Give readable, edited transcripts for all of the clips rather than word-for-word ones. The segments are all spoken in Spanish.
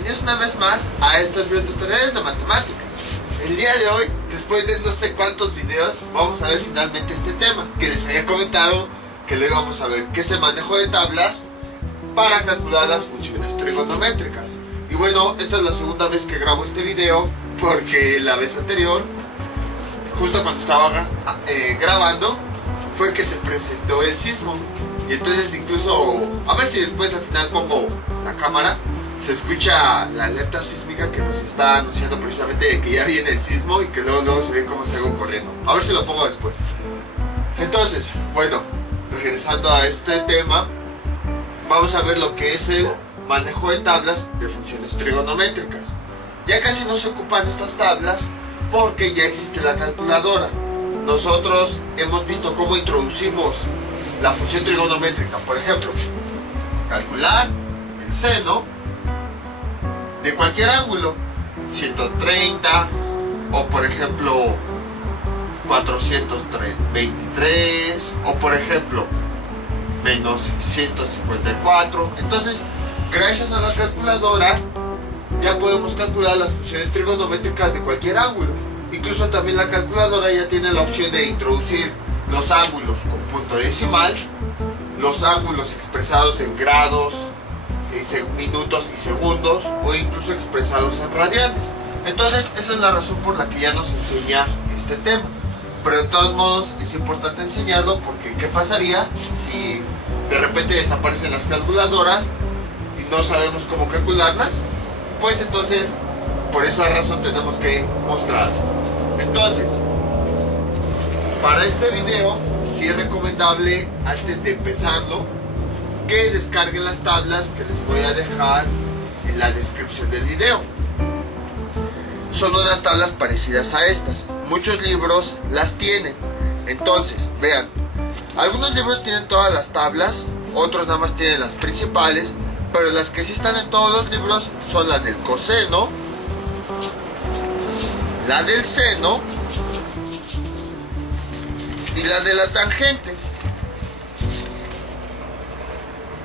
bienvenidos una vez más a estos videotutoriales de matemáticas. El día de hoy, después de no sé cuántos videos, vamos a ver finalmente este tema que les había comentado que le íbamos a ver, que es el manejo de tablas para calcular las funciones trigonométricas. Y bueno, esta es la segunda vez que grabo este video, porque la vez anterior, justo cuando estaba grabando, fue que se presentó el sismo. Y entonces incluso, a ver si después al final pongo la cámara, se escucha la alerta sísmica que nos está anunciando precisamente que ya viene el sismo y que luego se ve cómo salgo corriendo. A ver si lo pongo después. Entonces, bueno, regresando a este tema, vamos a ver lo que es el manejo de tablas de funciones trigonométricas. Ya casi no se ocupan estas tablas porque ya existe la calculadora. Nosotros hemos visto cómo introducimos la función trigonométrica. Por ejemplo, calcular el seno de cualquier ángulo, 130 o por ejemplo 423 o por ejemplo menos 154. Entonces, gracias a la calculadora ya podemos calcular las funciones trigonométricas de cualquier ángulo. Incluso también la calculadora ya tiene la opción de introducir los ángulos con punto decimal, los ángulos expresados en grados, minutos y segundos, o incluso expresados en radianes. Entonces esa es la razón por la que ya nos enseña este tema. Pero de todos modos es importante enseñarlo, porque ¿qué pasaría si de repente desaparecen las calculadoras y no sabemos cómo calcularlas? Pues entonces por esa razón tenemos que mostrarlo. Entonces, para este video sí es recomendable, antes de empezarlo, que descarguen las tablas que les voy a dejar en la descripción del video. Son unas tablas parecidas a estas. Muchos libros las tienen. Entonces, vean, algunos libros tienen todas las tablas, otros nada más tienen las principales, pero las que sí están en todos los libros son la del coseno, la del seno y la de la tangente.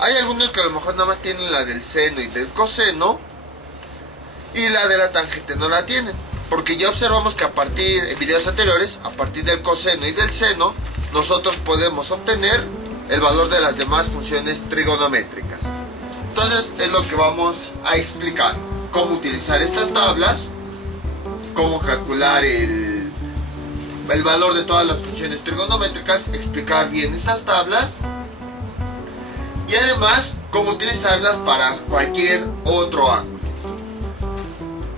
Hay algunos que a lo mejor nada más tienen la del seno y del coseno, y la de la tangente no la tienen, porque ya observamos que en videos anteriores, a partir del coseno y del seno, nosotros podemos obtener el valor de las demás funciones trigonométricas. Entonces es lo que vamos a explicar: cómo utilizar estas tablas, cómo calcular el valor de todas las funciones trigonométricas, explicar bien estas tablas, y además cómo utilizarlas para cualquier otro ángulo.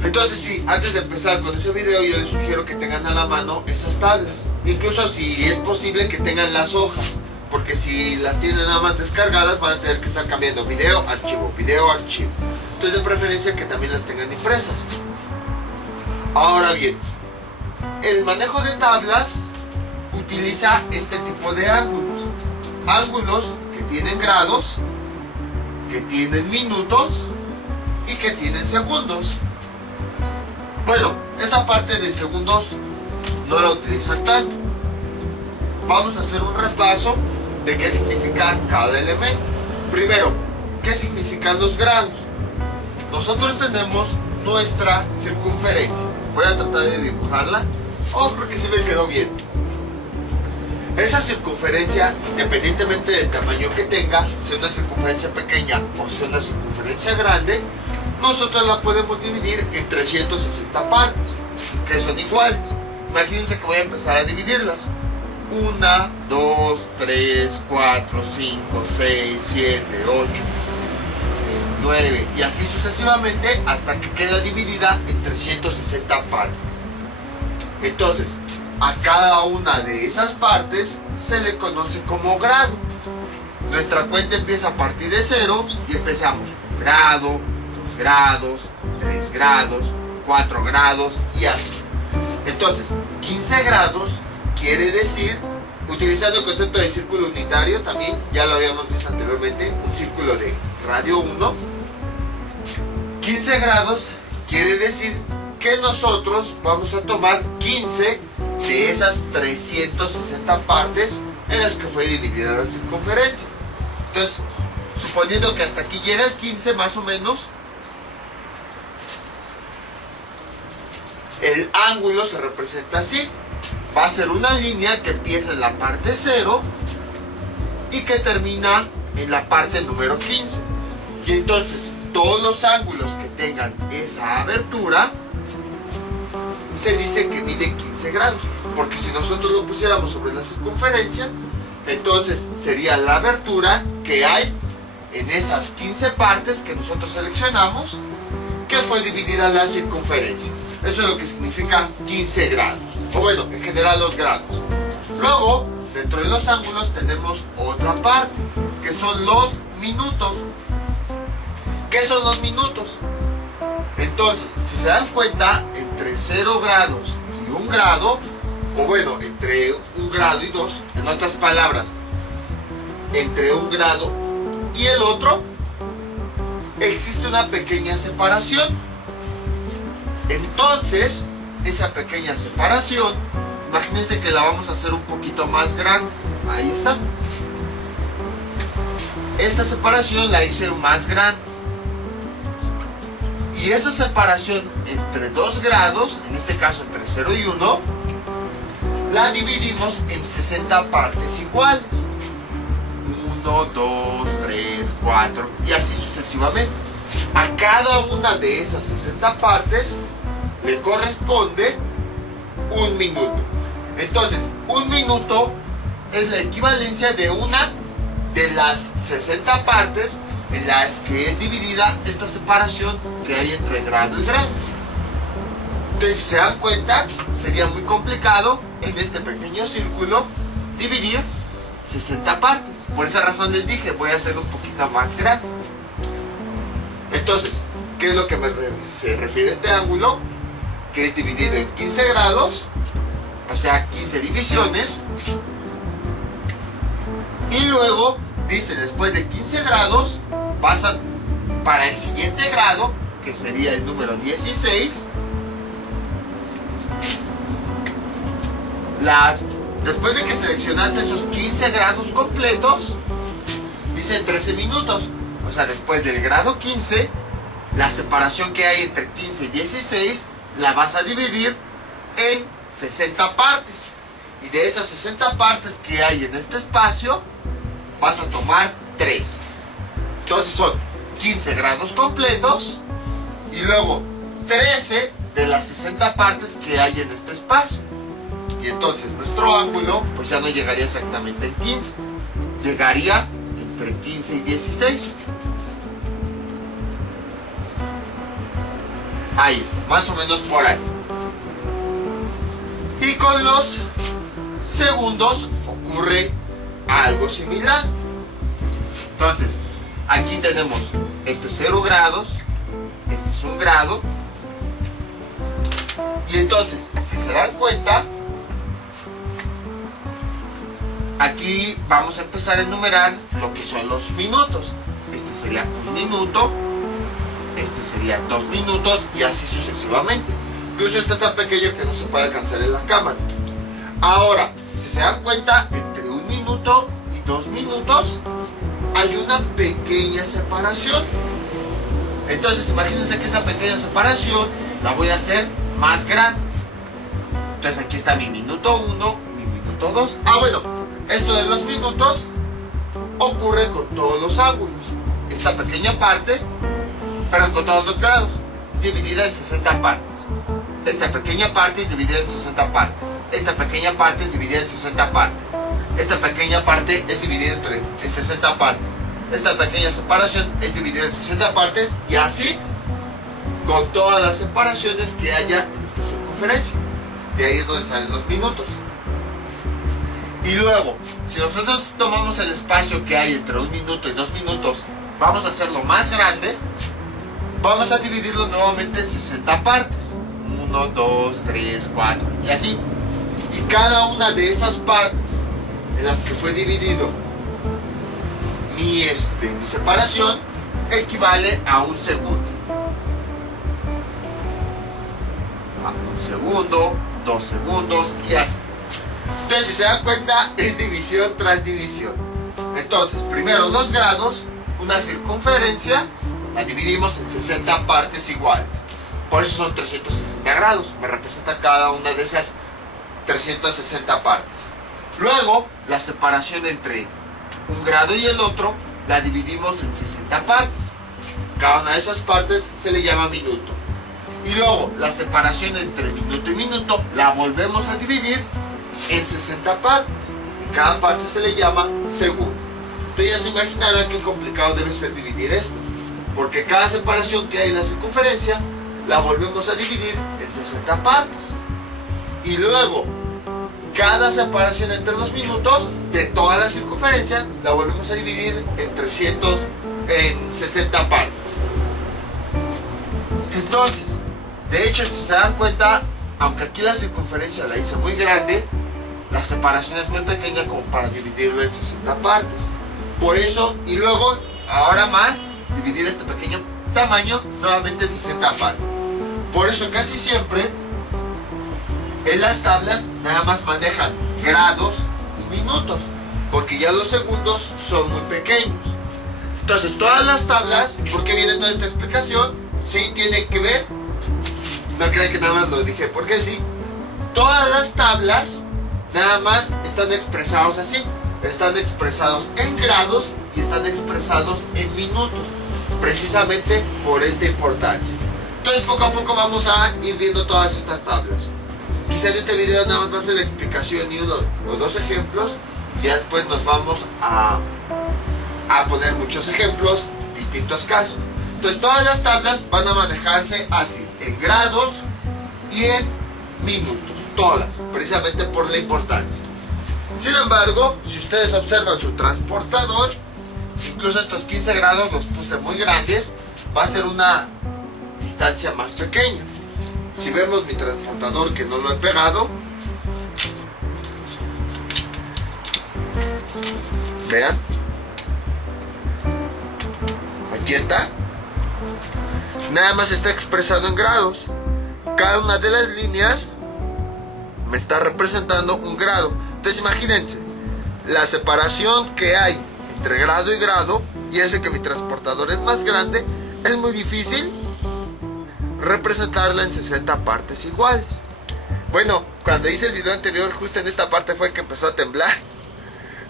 Entonces sí, antes de empezar con ese video, yo les sugiero que tengan a la mano esas tablas, incluso si es posible que tengan las hojas, porque si las tienen nada más descargadas van a tener que estar cambiando video, archivo, video, archivo. Entonces de preferencia que también las tengan impresas. Ahora bien, el manejo de tablas utiliza este tipo de ángulos. Ángulos que tienen grados, que tienen minutos y que tienen segundos. Bueno, esta parte de segundos no la utilizan tanto. Vamos a hacer un repaso de qué significa cada elemento. Primero, ¿qué significan los grados? Nosotros tenemos nuestra circunferencia. Voy a tratar de dibujarla. Oh, creo que sí me quedó bien. Esa circunferencia, independientemente del tamaño que tenga, sea una circunferencia pequeña o sea una circunferencia grande, nosotros la podemos dividir en 360 partes, que son iguales. Imagínense que voy a empezar a dividirlas. 1, 2, 3, 4, 5, 6, 7, 8, 9 y así sucesivamente hasta que queda dividida en 360 partes. Entonces, a cada una de esas partes se le conoce como grado. Nuestra cuenta empieza a partir de 0 y empezamos 1 grado, 2 grados, 3 grados, 4 grados y así. Entonces, 15 grados quiere decir, utilizando el concepto de círculo unitario también, ya lo habíamos visto anteriormente, un círculo de radio 1, 15 grados quiere decir que nosotros vamos a tomar 15 de esas 360 partes en las que fue dividida la circunferencia. Entonces, suponiendo que hasta aquí llega el 15 más o menos, El ángulo se representa así. Va a ser una línea que empieza en la parte 0 y que termina en la parte número 15. Y entonces todos los ángulos que tengan esa abertura se dice que mide 15 grados. Porque si nosotros lo pusiéramos sobre la circunferencia, entonces sería la abertura que hay en esas 15 partes que nosotros seleccionamos, que fue dividida la circunferencia. Eso es lo que significa 15 grados. O bueno, en general los grados. Luego, dentro de los ángulos tenemos otra parte, que son los minutos. ¿Qué son los minutos? Entonces, si se dan cuenta, entre 0 grados y 1 grado, o bueno, entre 1 grado y 2, en otras palabras, entre 1 grado y el otro, existe una pequeña separación. Entonces, esa pequeña separación, imagínense que la vamos a hacer un poquito más grande. Ahí está. Esta separación la hice más grande. Y esa separación entre 2 grados, en este caso entre 0 y 1, la dividimos en 60 partes iguales. 1, 2, 3, 4 y así sucesivamente. A cada una de esas 60 partes le corresponde 1 minuto. Entonces, 1 minuto es la equivalencia de una de las 60 partes en las que es dividida esta separación que hay entre grado y grado. Entonces, si se dan cuenta, sería muy complicado en este pequeño círculo dividir 60 partes. Por esa razón les dije, voy a hacer un poquito más grande. Entonces, ¿qué es lo que se refiere a este ángulo? Que es dividido en 15 grados, o sea, 15 divisiones. Y luego, dice, después de 15 grados, pasa para el siguiente grado, que sería el número 16. Después de que seleccionaste esos 15 grados completos, dice 13 minutos. O sea, después del grado 15, la separación que hay entre 15 y 16 la vas a dividir en 60 partes. Y de esas 60 partes que hay en este espacio, vas a tomar 3. Entonces son 15 grados completos y luego 13 de las 60 partes que hay en este espacio. Y entonces nuestro ángulo pues ya no llegaría exactamente en 15, llegaría entre 15 y 16. Ahí está, más o menos por ahí. Y con los segundos ocurre algo similar. Entonces, aquí tenemos, esto es 0 grados, este es 1 grado. Y entonces, si se dan cuenta, aquí vamos a empezar a enumerar lo que son los minutos. Este sería 1 minuto, este sería 2 minutos y así sucesivamente. Incluso está tan pequeño que no se puede alcanzar en la cámara. Ahora, si se dan cuenta, entre 1 minuto y 2 minutos hay una pequeña separación. Entonces, imagínense que esa pequeña separación la voy a hacer más grande. Entonces, aquí está mi minuto 1, mi minuto 2. Bueno, esto de los minutos ocurre con todos los ángulos. Esta pequeña parte, pero con todos los grados, dividida en 60 partes. Esta pequeña parte es dividida en 60 partes. Esta pequeña parte es dividida en 60 partes. Esta pequeña parte es dividida en 60 partes. Esta pequeña separación es dividida en 60 partes y así con todas las separaciones que haya en esta circunferencia. De ahí es donde salen los minutos. Y luego, si nosotros tomamos el espacio que hay entre 1 minuto y 2 minutos, vamos a hacerlo más grande, vamos a dividirlo nuevamente en 60 partes. 1, 2, 3, 4 y así. Y cada una de esas partes en las que fue dividido mi separación equivale a 1 segundo. A 1 segundo, 2 segundos y así. Entonces, si se dan cuenta, es división tras división. Entonces, primero 2 grados, una circunferencia, la dividimos en 60 partes iguales. Por eso son 360 grados. Me representa cada una de esas 360 partes. Luego, la separación entre un grado y el otro la dividimos en 60 partes. Cada una de esas partes se le llama minuto. Y luego, la separación entre minuto y minuto la volvemos a dividir en 60 partes. Y cada parte se le llama segundo. Entonces ya se imaginarán qué complicado debe ser dividir esto. Porque cada separación que hay en la circunferencia la volvemos a dividir en 60 partes. Y luego, cada separación entre los minutos de toda la circunferencia la volvemos a dividir en 60 partes. Entonces, de hecho, si se dan cuenta, aunque aquí la circunferencia la hice muy grande, la separación es muy pequeña como para dividirlo en 60 partes. Por eso, y luego, ahora más, dividir este pequeño tamaño nuevamente en 60 partes. Por eso casi siempre en las tablas nada más manejan grados y minutos, porque ya los segundos son muy pequeños. Entonces todas las tablas, ¿por qué viene toda esta explicación? Sí tiene que ver, no crean que nada más lo dije porque sí. Todas las tablas nada más están expresados así, están expresados en grados y están expresados en minutos, precisamente por esta importancia. Entonces poco a poco vamos a ir viendo todas estas tablas. Quizá en este video nada más va a ser la explicación y uno o dos ejemplos, y ya después nos vamos a poner muchos ejemplos, distintos casos. Entonces todas las tablas van a manejarse así, en grados y en minutos, todas, precisamente por la importancia. Sin embargo, si ustedes observan su transportador, incluso estos 15 grados los puse muy grandes, va a ser una distancia más pequeña. Si vemos mi transportador que no lo he pegado, vean, aquí está, nada más está expresado en grados. Cada una de las líneas me está representando un grado. Entonces imagínense la separación que hay entre grado y grado, y eso que mi transportador es más grande, es muy difícil representarla en 60 partes iguales. Bueno, cuando hice el video anterior, justo en esta parte fue que empezó a temblar.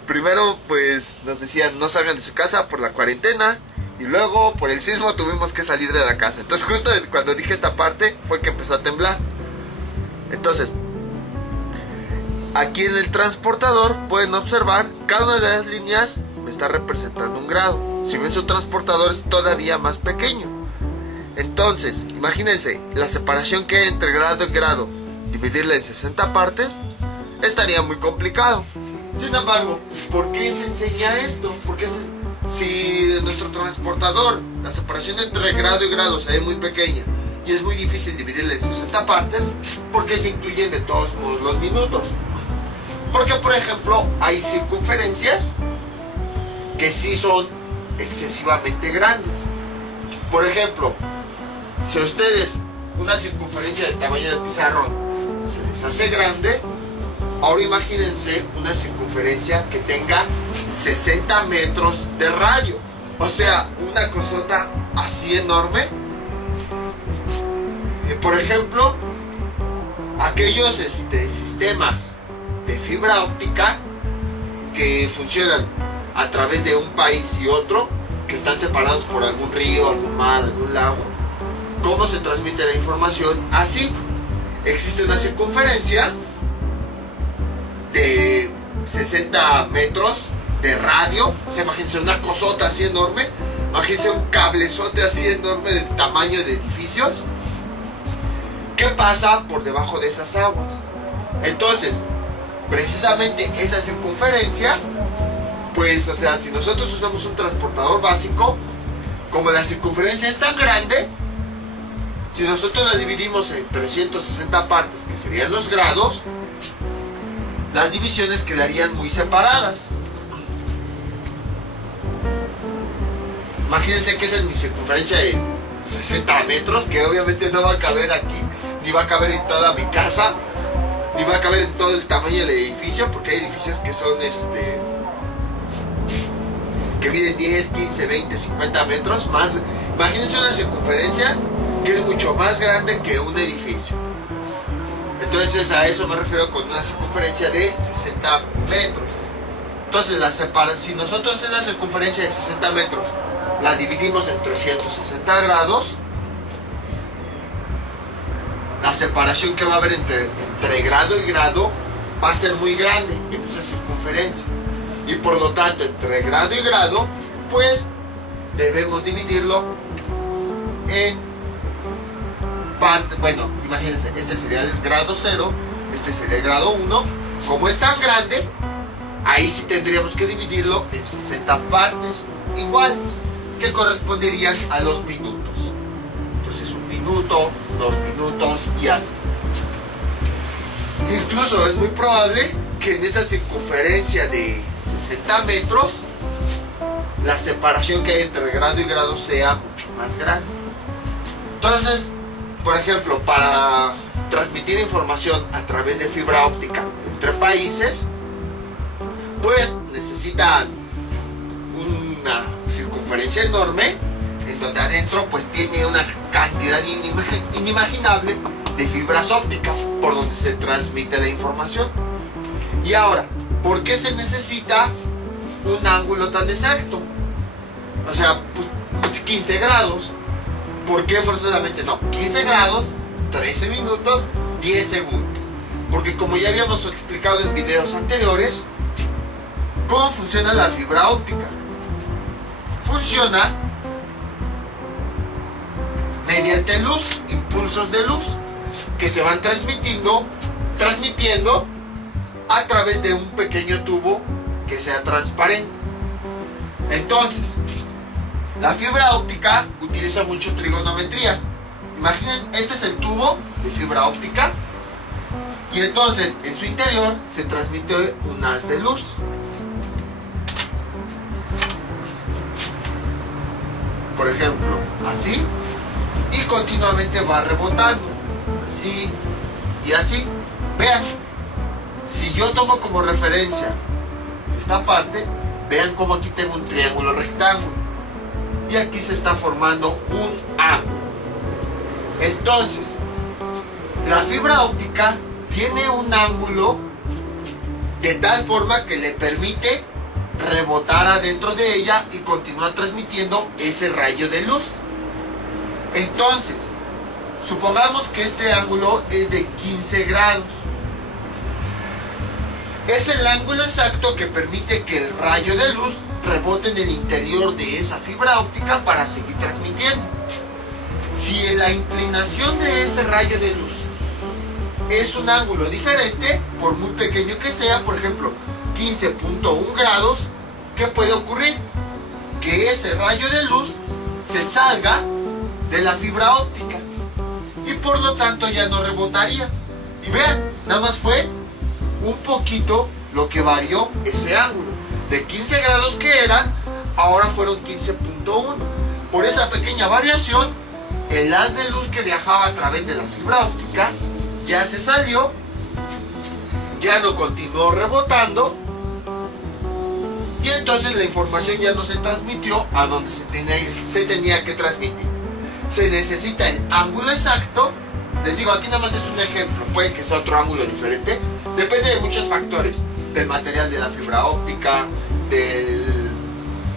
Primero pues nos decían no salgan de su casa por la cuarentena, y luego por el sismo tuvimos que salir de la casa. Entonces justo cuando dije esta parte fue que empezó a temblar. Entonces aquí en el transportador pueden observar, cada una de las líneas me está representando un grado. Si ven, su transportador es todavía más pequeño. Entonces, imagínense, la separación que hay entre grado y grado, dividirla en 60 partes, estaría muy complicado. Sin embargo, ¿por qué se enseña esto? Porque si en nuestro transportador la separación entre grado y grado se ve muy pequeña y es muy difícil dividirla en 60 partes, ¿por qué se incluyen de todos modos los minutos? Porque, por ejemplo, hay circunferencias que sí son excesivamente grandes. Por ejemplo, si a ustedes una circunferencia del tamaño del pizarrón se les hace grande, ahora imagínense una circunferencia que tenga 60 metros de radio. O sea, una cosota así enorme. Por ejemplo, aquellos sistemas de fibra óptica que funcionan a través de un país y otro, que están separados por algún río, algún mar, algún lago. ¿Cómo se transmite la información? Así, existe una circunferencia de 60 metros de radio. O sea, imagínense una cosota así enorme, imagínense un cablezote así enorme del tamaño de edificios. ¿Qué pasa por debajo de esas aguas? Entonces, precisamente esa circunferencia, pues, o sea, si nosotros usamos un transportador básico, como la circunferencia es tan grande, si nosotros la dividimos en 360 partes, que serían los grados, las divisiones quedarían muy separadas. Imagínense que esa es mi circunferencia de 60 metros, que obviamente no va a caber aquí, ni va a caber en toda mi casa, ni va a caber en todo el tamaño del edificio, porque hay edificios que son que miden 10, 15, 20, 50 metros más. Imagínense una circunferencia que es mucho más grande que un edificio. Entonces a eso me refiero con una circunferencia de 60 metros. Entonces si nosotros en la circunferencia de 60 metros la dividimos en 360 grados, la separación que va a haber entre grado y grado va a ser muy grande en esa circunferencia. Y por lo tanto, entre grado y grado, pues debemos dividirlo en parte. Bueno, imagínense, este sería el grado 0, este sería el grado 1. Como es tan grande, ahí sí tendríamos que dividirlo en 60 partes iguales, que corresponderían a los minutos. Entonces 1 minuto, 2 minutos y así. Incluso es muy probable que en esa circunferencia de 60 metros la separación que hay entre grado y grado sea mucho más grande. Entonces, por ejemplo, para transmitir información a través de fibra óptica entre países, pues necesitan una circunferencia enorme, en donde adentro pues tiene una cantidad inimaginable de fibras ópticas por donde se transmite la información. Y ahora, ¿por qué se necesita un ángulo tan exacto? O sea, pues 15 grados. ¿Por qué forzosamente no? 15 grados, 13 minutos, 10 segundos. Porque como ya habíamos explicado en videos anteriores, ¿cómo funciona la fibra óptica? Funciona mediante luz, impulsos de luz, que se van transmitiendo a través de un pequeño tubo que sea transparente. Entonces, la fibra óptica utiliza mucho trigonometría. Imaginen, este es el tubo de fibra óptica y entonces en su interior se transmite un haz de luz. Por ejemplo, así, y continuamente va rebotando, así y así. Vean, si yo tomo como referencia esta parte, vean como aquí tengo un triángulo rectángulo y aquí se está formando un ángulo. Entonces, la fibra óptica tiene un ángulo de tal forma que le permite rebotar adentro de ella y continuar transmitiendo ese rayo de luz. Entonces, supongamos que este ángulo es de 15 grados. Es el ángulo exacto que permite que el rayo de luz rebote en el interior de esa fibra óptica para seguir transmitiendo. Si la inclinación de ese rayo de luz es un ángulo diferente, por muy pequeño que sea, por ejemplo 15.1 grados, ¿qué puede ocurrir? Que ese rayo de luz se salga de la fibra óptica y por lo tanto ya no rebotaría. Y vean, nada más fue un poquito lo que varió ese ángulo. De 15 grados que eran, ahora fueron 15.1. Por esa pequeña variación, el haz de luz que viajaba a través de la fibra óptica ya se salió, ya no continuó rebotando y entonces la información ya no se transmitió a donde se tenía que transmitir. Se necesita el ángulo exacto. Les digo, aquí nada más es un ejemplo, puede que sea otro ángulo diferente, depende de muchos factores, del material de la fibra óptica, del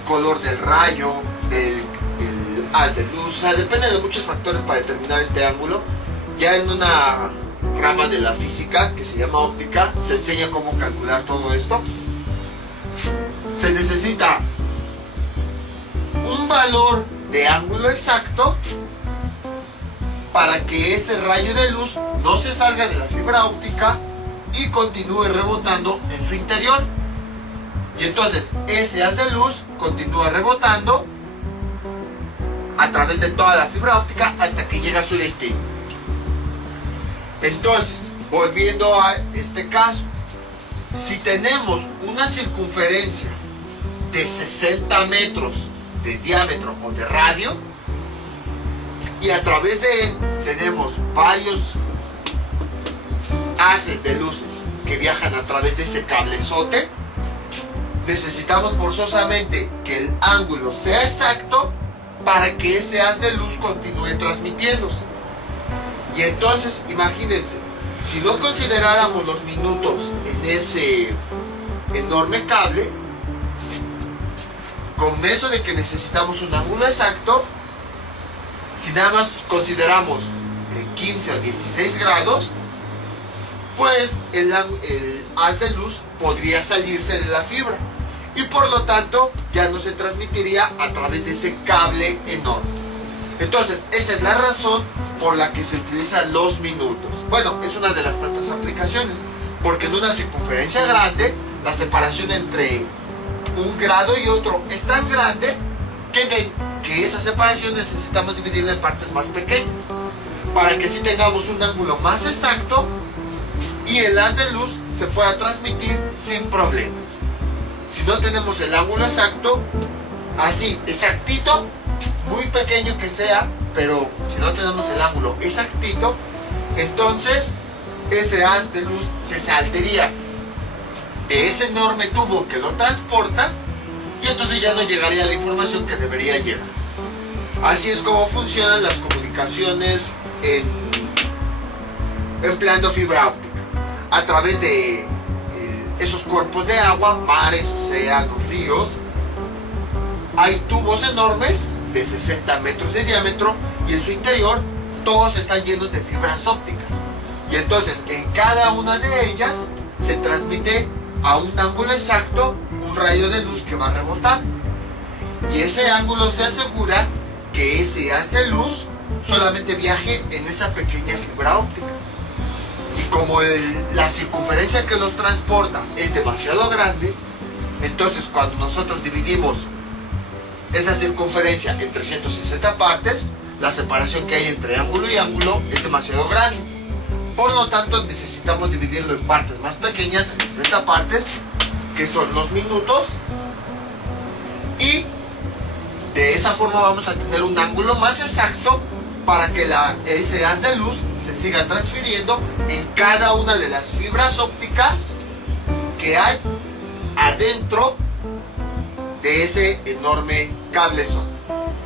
color del rayo, del haz de luz, o sea, depende de muchos factores para determinar este ángulo. Ya en una rama de la física que se llama óptica se enseña cómo calcular todo esto. Se necesita un valor de ángulo exacto para que ese rayo de luz no se salga de la fibra óptica y continúe rebotando en su interior. Y entonces ese haz de luz continúa rebotando a través de toda la fibra óptica hasta que llega a su destino. Entonces, volviendo a este caso, si tenemos una circunferencia de 60 metros de diámetro o de radio y a través de él tenemos varios haces de luces que viajan a través de ese cablezote, necesitamos forzosamente que el ángulo sea exacto para que ese haz de luz continúe transmitiéndose. Y entonces, imagínense, si no consideráramos los minutos en ese enorme cable, con eso de que necesitamos un ángulo exacto, si nada más consideramos 15 o 16 grados, pues el haz de luz podría salirse de la fibra y por lo tanto ya no se transmitiría a través de ese cable enorme. Entonces, esa es la razón por la que se utilizan los minutos. Bueno, es una de las tantas aplicaciones, porque en una circunferencia grande, la separación entre un grado y otro es tan grande que esa separación necesitamos dividirla en partes más pequeñas, para que sí tengamos un ángulo más exacto y el haz de luz se pueda transmitir sin problemas. Si no tenemos el ángulo exacto, así, exactito, muy pequeño que sea, pero si no tenemos el ángulo exactito, entonces ese haz de luz se saltaría de ese enorme tubo que lo transporta y entonces ya no llegaría la información que debería llegar. Así es como funcionan las comunicaciones empleando fibra óptica a través de esos cuerpos de agua, mares, océanos, ríos. Hay tubos enormes de 60 metros de diámetro y en su interior todos están llenos de fibras ópticas, y entonces en cada una de ellas se transmite a un ángulo exacto un rayo de luz que va a rebotar, y ese ángulo se asegura que ese haz de luz solamente viaje en esa pequeña fibra óptica. Y como la circunferencia que los transporta es demasiado grande, entonces cuando nosotros dividimos esa circunferencia en 360 partes, la separación que hay entre ángulo y ángulo es demasiado grande. Por lo tanto, necesitamos dividirlo en partes más pequeñas, en 60 partes, que son los minutos, y de esa forma vamos a tener un ángulo más exacto para que ese haz de luz se siga transfiriendo en cada una de las fibras ópticas que hay adentro de ese enorme cablezón.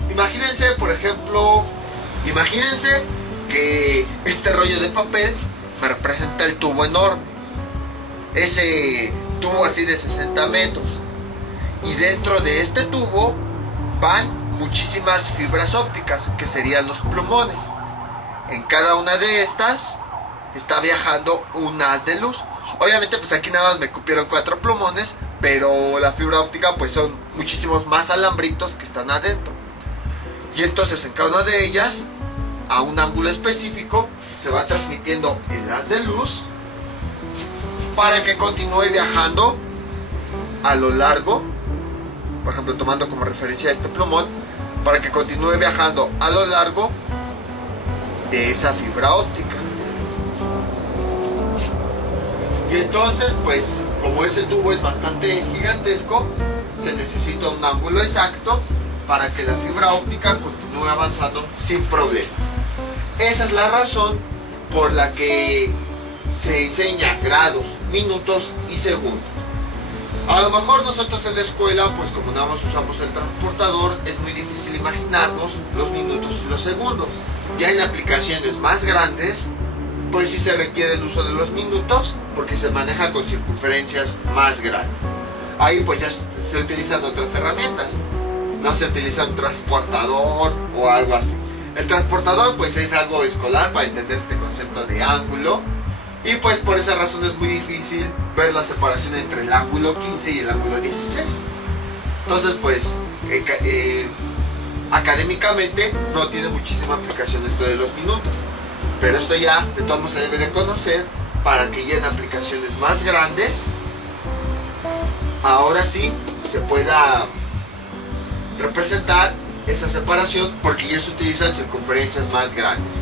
Imagínense, por ejemplo, que este rollo de papel me representa el tubo enorme, ese tubo así de 60 metros, y dentro de este tubo van muchísimas fibras ópticas que serían los plumones. En cada una de estas está viajando un haz de luz. Obviamente pues aquí nada más me cupieron 4 plumones, pero la fibra óptica pues son muchísimos más alambritos que están adentro. Y entonces en cada una de ellas, a un ángulo específico, se va transmitiendo el haz de luz para que continúe viajando a lo largo, por ejemplo tomando como referencia este plumón, para que continúe viajando a lo largo de esa fibra óptica. Y entonces pues como ese tubo es bastante gigantesco, se necesita un ángulo exacto para que la fibra óptica continúe avanzando sin problemas. Esa es la razón por la que se enseña grados, minutos y segundos. A lo mejor nosotros en la escuela, pues como nada más usamos el transportador, es muy difícil imaginarnos los minutos y los segundos. Ya en aplicaciones más grandes, pues sí se requiere el uso de los minutos, porque se maneja con circunferencias más grandes. Ahí pues ya se utilizan otras herramientas, no se utiliza un transportador o algo así. El transportador pues es algo escolar para entender este concepto de ángulo, y pues por esa razón es muy difícil ver la separación entre el ángulo 15 y el ángulo 16. Entonces pues académicamente no tiene muchísima aplicación esto de los minutos, pero esto ya de todos modos se debe de conocer para que ya en aplicaciones más grandes ahora sí se pueda representar esa separación, porque ya se utilizan circunferencias más grandes.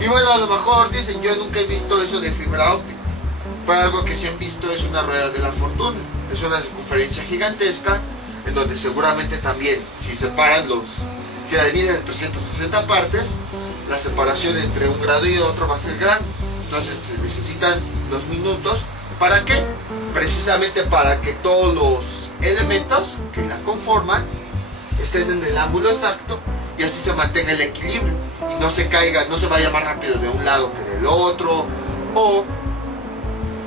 Y bueno, a lo mejor dicen, yo nunca he visto eso de fibra óptica, pero algo que sí han visto es una rueda de la fortuna. Es una circunferencia gigantesca en donde seguramente también si la dividen en 360 partes, la separación entre un grado y otro va a ser grande. Entonces se necesitan los minutos. ¿Para qué? Precisamente para que todos los elementos que la conforman estén en el ángulo exacto y así se mantenga el equilibrio y no se caiga, no se vaya más rápido de un lado que del otro, o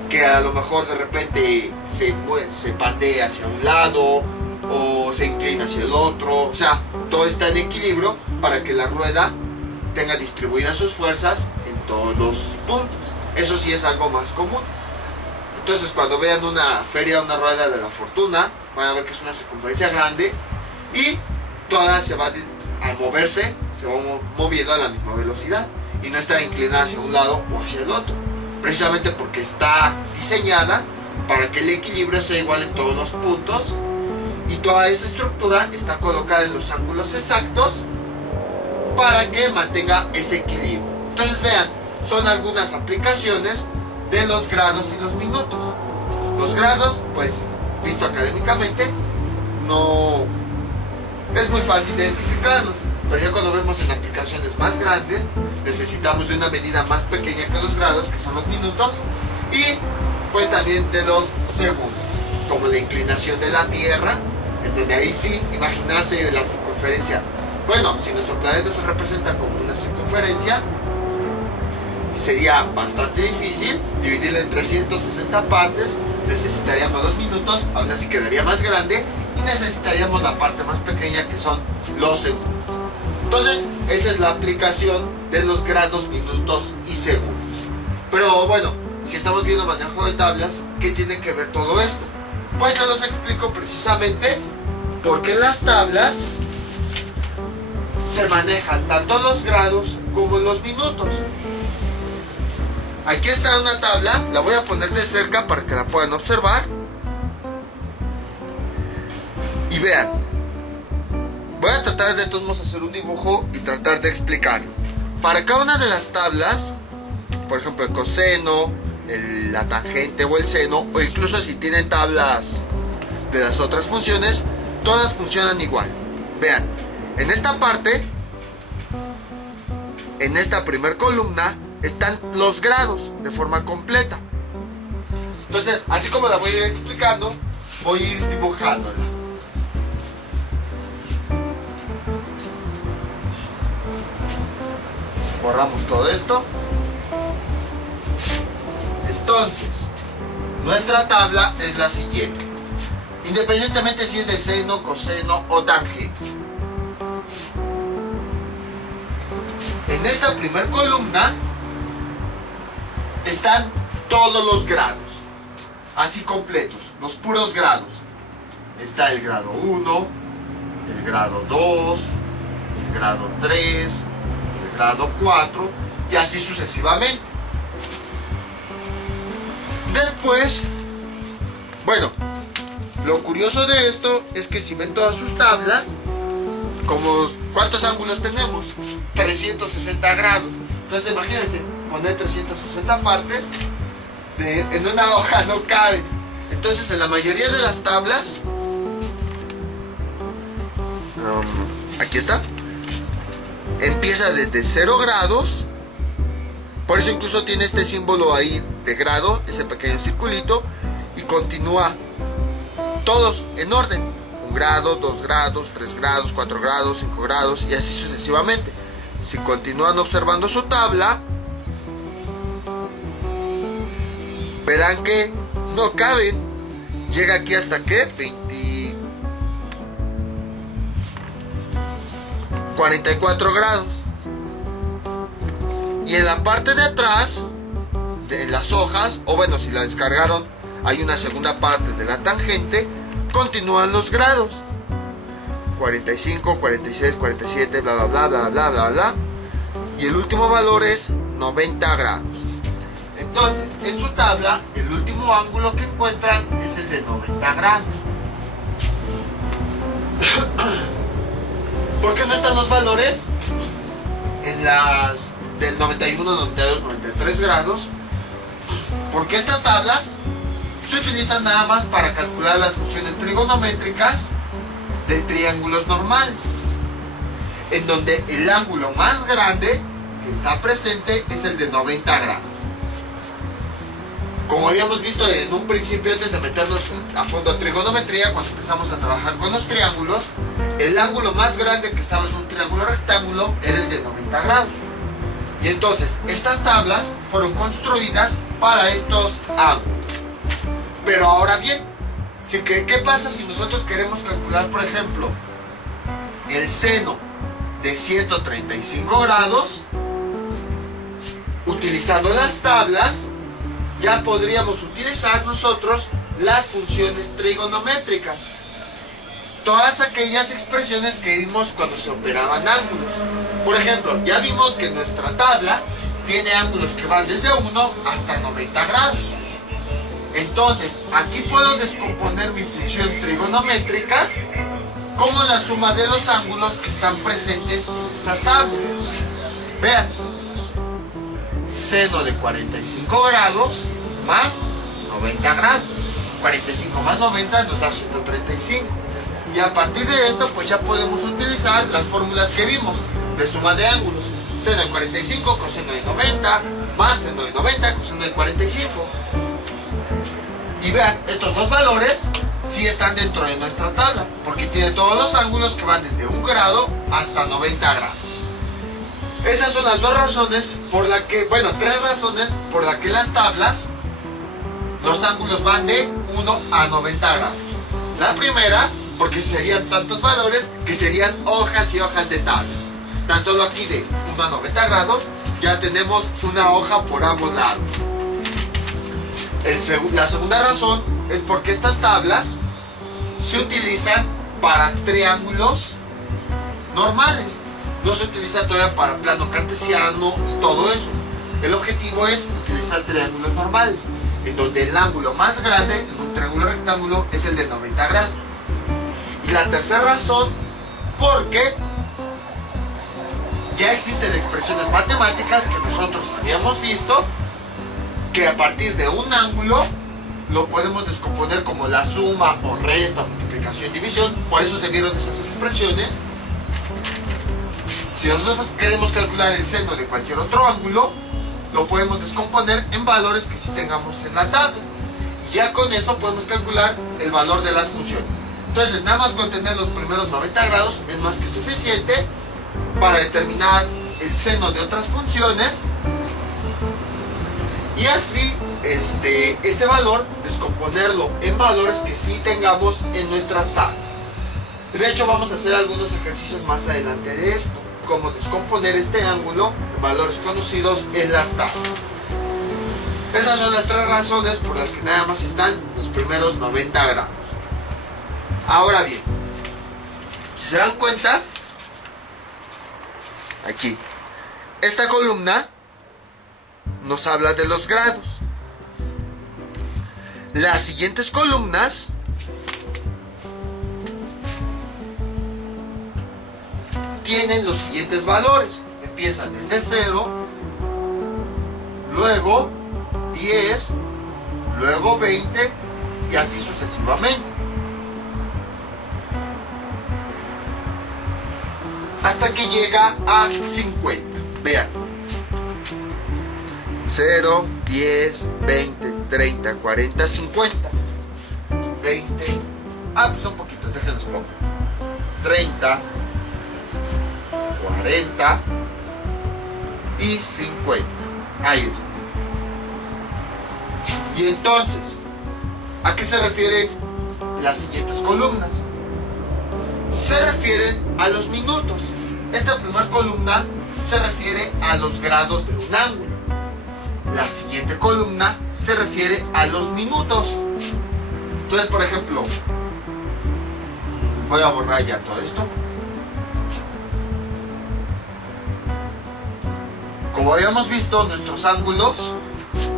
que a lo mejor de repente se pandee hacia un lado o se inclina hacia el otro. O sea, todo está en equilibrio para que la rueda tenga distribuidas sus fuerzas en todos los puntos. Eso sí es algo más común. Entonces, cuando vean una feria, una rueda de la fortuna, van a ver que es una circunferencia grande y toda se va a moverse, se va moviendo a la misma velocidad y no está inclinada hacia un lado o hacia el otro, precisamente porque está diseñada para que el equilibrio sea igual en todos los puntos, y toda esa estructura está colocada en los ángulos exactos para que mantenga ese equilibrio. Entonces vean, son algunas aplicaciones de los grados y los minutos. Los grados, pues visto académicamente, no es muy fácil identificarlos, pero ya cuando vemos en aplicaciones más grandes necesitamos de una medida más pequeña que los grados, que son los minutos, y pues también de los segundos, como la inclinación de la Tierra, en donde ahí sí, imaginarse la circunferencia. Bueno, si nuestro planeta se representa como una circunferencia, sería bastante difícil dividirla en 360 partes, necesitaríamos 2 minutos, aún así quedaría más grande, y necesitaríamos la parte más pequeña, que son los segundos. Entonces, esa es la aplicación de los grados, minutos y segundos. Pero bueno, si estamos viendo manejo de tablas, ¿qué tiene que ver todo esto? Pues se los explico precisamente porque en las tablas se manejan tanto los grados como los minutos. Aquí está una tabla, la voy a poner de cerca para que la puedan observar. Y vean, voy a tratar de todos modos hacer un dibujo y tratar de explicarlo. Para cada una de las tablas, por ejemplo el coseno, la tangente o el seno, o incluso si tienen tablas de las otras funciones, todas funcionan igual. Vean, en esta parte, en esta primer columna, están los grados de forma completa. Entonces, así como la voy a ir explicando, voy a ir dibujándola. Borramos todo esto. Entonces, nuestra tabla es la siguiente, independientemente si es de seno, coseno o tangente. En esta primer columna están todos los grados, así completos, los puros grados. Está el grado 1, el grado 2, el grado 3, el grado 4 y así sucesivamente. Después, bueno, lo curioso de esto es que si ven todas sus tablas, como ¿cuántos ángulos tenemos? 360 grados. Entonces imagínense, poner 360 partes en una hoja no cabe. Entonces en la mayoría de las tablas, aquí está, empieza desde 0 grados. Por eso incluso tiene este símbolo ahí de grado, ese pequeño circulito, y continúa todos en orden: 1 grado, 2 grados, 3 grados, 4 grados, 5 grados y así sucesivamente. Si continúan observando su tabla, verán que no caben. Llega aquí hasta que 44 grados. Y en la parte de atrás de las hojas, o bueno, si la descargaron, hay una segunda parte de la tangente, continúan los grados: 45, 46, 47, bla bla bla bla bla bla bla, y el último valor es 90 grados. Entonces, en su tabla, el último ángulo que encuentran es el de 90 grados. ¿Por qué no están los valores en las del 91, 92, 93 grados? Porque estas tablas se utilizan nada más para calcular las funciones trigonométricas de triángulos normales, en donde el ángulo más grande que está presente es el de 90 grados. Como habíamos visto en un principio, antes de meternos a fondo a trigonometría, cuando empezamos a trabajar con los triángulos, el ángulo más grande que estaba en un triángulo rectángulo era el de 90 grados. Y entonces, estas tablas fueron construidas para estos ángulos. Pero ahora bien, ¿qué pasa si nosotros queremos calcular, por ejemplo, el seno de 135 grados? Utilizando las tablas, ya podríamos utilizar nosotros las funciones trigonométricas. Todas aquellas expresiones que vimos cuando se operaban ángulos. Por ejemplo, ya vimos que nuestra tabla tiene ángulos que van desde 1 hasta 90 grados. Entonces, aquí puedo descomponer mi función trigonométrica como la suma de los ángulos que están presentes en estas tablas. Vean, seno de 45 grados más 90 grados. 45 más 90 nos da 135. Y a partir de esto, pues ya podemos utilizar las fórmulas que vimos de suma de ángulos. Seno de 45, coseno de 90, más seno de 90, coseno de 45. Y vean, estos dos valores sí están dentro de nuestra tabla, porque tiene todos los ángulos que van desde 1 grado hasta 90 grados. Esas son las dos razones por la que, bueno, tres razones por la que las tablas, los ángulos van de 1 a 90 grados. La primera, porque serían tantos valores que serían hojas y hojas de tabla. Tan solo aquí de 1 a 90 grados ya tenemos una hoja por ambos lados. La segunda razón es porque estas tablas se utilizan para triángulos normales. No se utiliza todavía para plano cartesiano y todo eso. El objetivo es utilizar triángulos normales, en donde el ángulo más grande en un triángulo rectángulo es el de 90 grados. Y la tercera razón, porque ya existen expresiones matemáticas que nosotros habíamos visto, que a partir de un ángulo lo podemos descomponer como la suma o resta, multiplicación, división. Por eso se vieron esas expresiones. Si nosotros queremos calcular el seno de cualquier otro ángulo, lo podemos descomponer en valores que sí tengamos en la tabla. Y ya con eso podemos calcular el valor de las funciones. Entonces, nada más con tener los primeros 90 grados es más que suficiente para determinar el seno de otras funciones. Y así, ese valor, descomponerlo en valores que sí tengamos en nuestras tablas. De hecho, vamos a hacer algunos ejercicios más adelante de esto, como descomponer este ángulo en valores conocidos en las tablas. Esas son las tres razones por las que nada más están los primeros 90 grados. Ahora bien, si se dan cuenta, aquí, esta columna nos habla de los grados. Las siguientes columnas tienen los siguientes valores. Empiezan desde 0, luego 10, luego 20 y así sucesivamente. Hasta que llega a 50. Vean. 0, 10, 20, 30, 40, 50. 20. Pues son poquitos, déjenlos pongo. 30, 40 y 50. Ahí está. Y entonces, ¿a qué se refieren las siguientes columnas? Se refieren a los minutos. Esta primera columna se refiere a los grados de un ángulo. La siguiente columna se refiere a los minutos. Entonces, por ejemplo, voy a borrar ya todo esto. Como habíamos visto, nuestros ángulos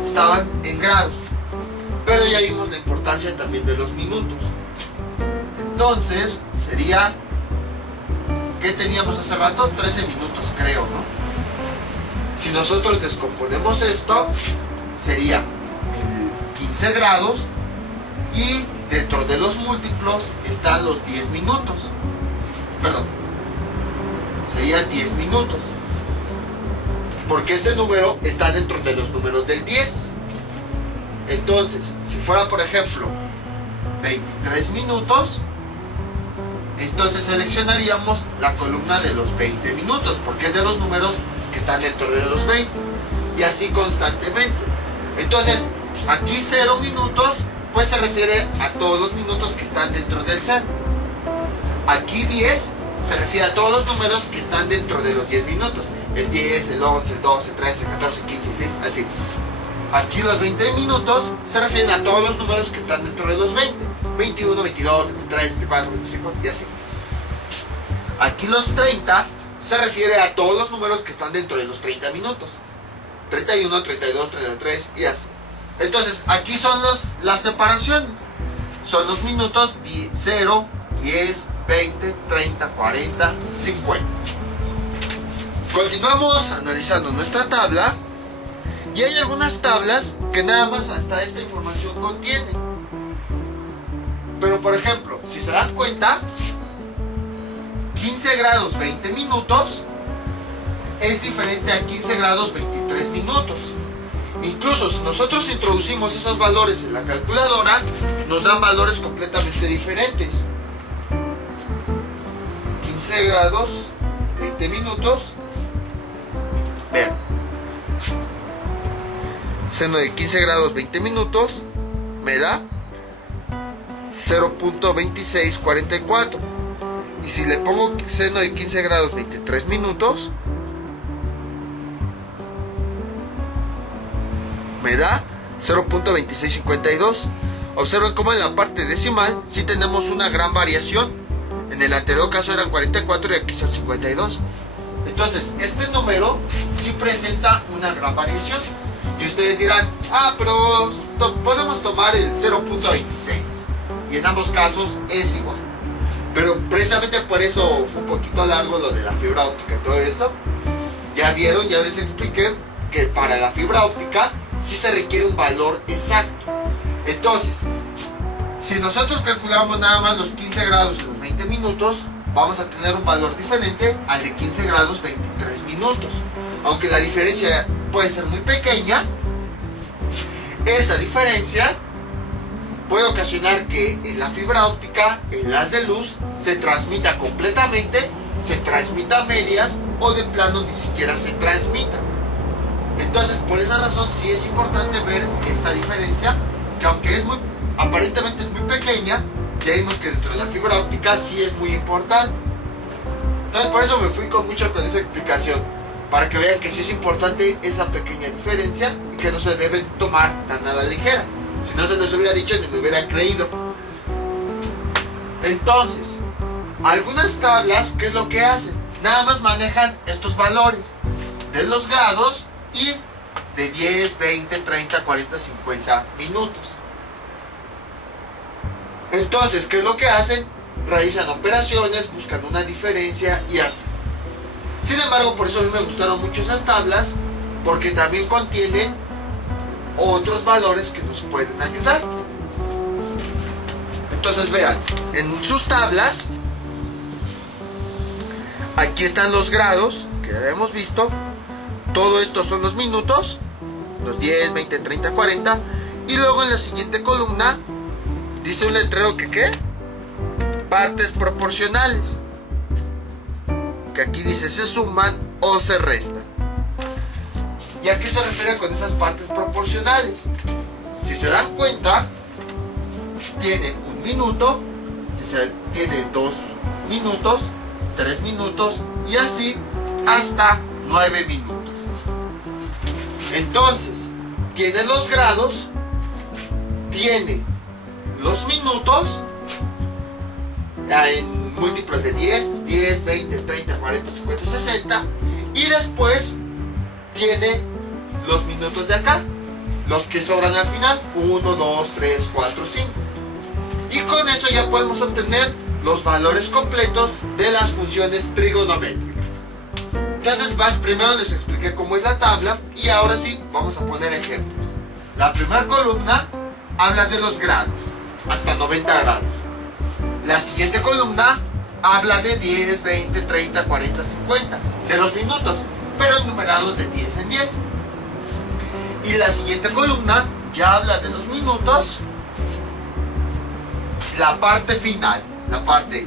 estaban en grados, pero ya vimos la importancia también de los minutos. Entonces, sería, ¿qué teníamos hace rato? 13 minutos, creo, ¿no? Si nosotros descomponemos esto, sería 15 grados y dentro de los múltiplos están los 10 minutos. Perdón, sería 10 minutos. Porque este número está dentro de los números del 10. Entonces, si fuera por ejemplo 23 minutos, Entonces seleccionaríamos la columna de los 20 minutos, porque es de los números que están dentro de los 20. Y así constantemente. Entonces, aquí 0 minutos, pues se refiere a todos los minutos que están dentro del 0. Aquí 10 se refiere a todos los números que están dentro de los 10 minutos. El 10, el 11, el 12, 13, 14, 15, 16, así. Aquí los 20 minutos se refieren a todos los números que están dentro de los 20. 21, 22, 23, 24, 25 y así. Aquí los 30 se refiere a todos los números que están dentro de los 30 minutos. 31, 32, 33 y así. Entonces aquí son las separaciones. Son los minutos 0, 10, 20, 30, 40, 50. Continuamos analizando nuestra tabla. Y hay algunas tablas que nada más hasta esta información contienen. Pero por ejemplo, si se dan cuenta, 15 grados 20 minutos es diferente a 15 grados 23 minutos. Incluso si nosotros introducimos esos valores en la calculadora, nos dan valores completamente diferentes. 15 grados 20 minutos. Vean. Seno de 15 grados 20 minutos me da 0.2644. Y si le pongo seno de 15 grados 23 minutos, me da 0.2652. Observen cómo en la parte decimal sí tenemos una gran variación. En el anterior caso eran 44 y aquí son 52. Entonces, este número sí presenta una gran variación. Y ustedes dirán, pero podemos tomar el 0.26. Y en ambos casos es igual. Pero precisamente por eso fue un poquito largo lo de la fibra óptica y todo esto. Ya vieron, ya les expliqué que para la fibra óptica sí se requiere un valor exacto. Entonces, si nosotros calculamos nada más los 15 grados en los 20 minutos, vamos a tener un valor diferente al de 15 grados 23 minutos. Aunque la diferencia puede ser muy pequeña, esa diferencia puede ocasionar que en la fibra óptica el haz de luz se transmita completamente, se transmita a medias o de plano ni siquiera se transmita. Entonces, por esa razón sí es importante ver esta diferencia, que aunque es aparentemente es muy pequeña, ya vimos que dentro de la fibra óptica sí es muy importante. Entonces por eso me fui con esa explicación, para que vean que sí es importante esa pequeña diferencia y que no se debe tomar tan a la ligera. Si no se les hubiera dicho ni me hubieran creído. Entonces, algunas tablas, ¿qué es lo que hacen? Nada más manejan estos valores de los grados y de 10, 20, 30, 40, 50 minutos. Entonces, ¿qué es lo que hacen? Realizan operaciones, buscan una diferencia y así. Sin embargo, por eso a mí me gustaron mucho esas tablas, porque también contienen otros valores que nos pueden ayudar. Entonces vean, en sus tablas, aquí están los grados, que ya hemos visto. Todo esto son los minutos, los 10, 20, 30, 40. Y luego en la siguiente columna, dice un letrero que ¿qué? Partes proporcionales. Que aquí dice se suman o se restan. ¿Y a qué se refiere con esas partes proporcionales? Si se dan cuenta, tiene un minuto, tiene 2 minutos, 3 minutos y así hasta 9 minutos. Entonces, tiene los grados, tiene los minutos en múltiplos de 10, 10, 20, 30, 40, 50, 60 y después tiene los minutos de acá, los que sobran al final, 1, 2, 3, 4, 5. Y con eso ya podemos obtener los valores completos de las funciones trigonométricas. Entonces, primero les expliqué cómo es la tabla y ahora sí vamos a poner ejemplos. La primera columna habla de los grados, hasta 90 grados. La siguiente columna habla de 10, 20, 30, 40, 50, de los minutos, pero numerados de 10 en 10. Y la siguiente columna ya habla de los minutos, la parte final, la parte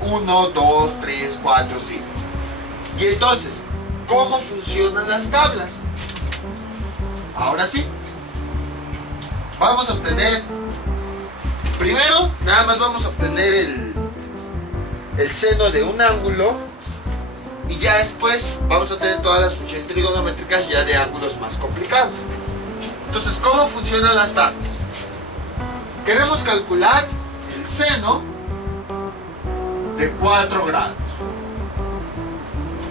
1, 2, 3, 4, 5. Y entonces, ¿cómo funcionan las tablas? Ahora sí, vamos a obtener, primero, nada más vamos a obtener el seno de un ángulo, y ya después vamos a tener todas las funciones trigonométricas ya de ángulos más complicados. Entonces, ¿cómo funcionan las tablas? Queremos calcular el seno de 4 grados.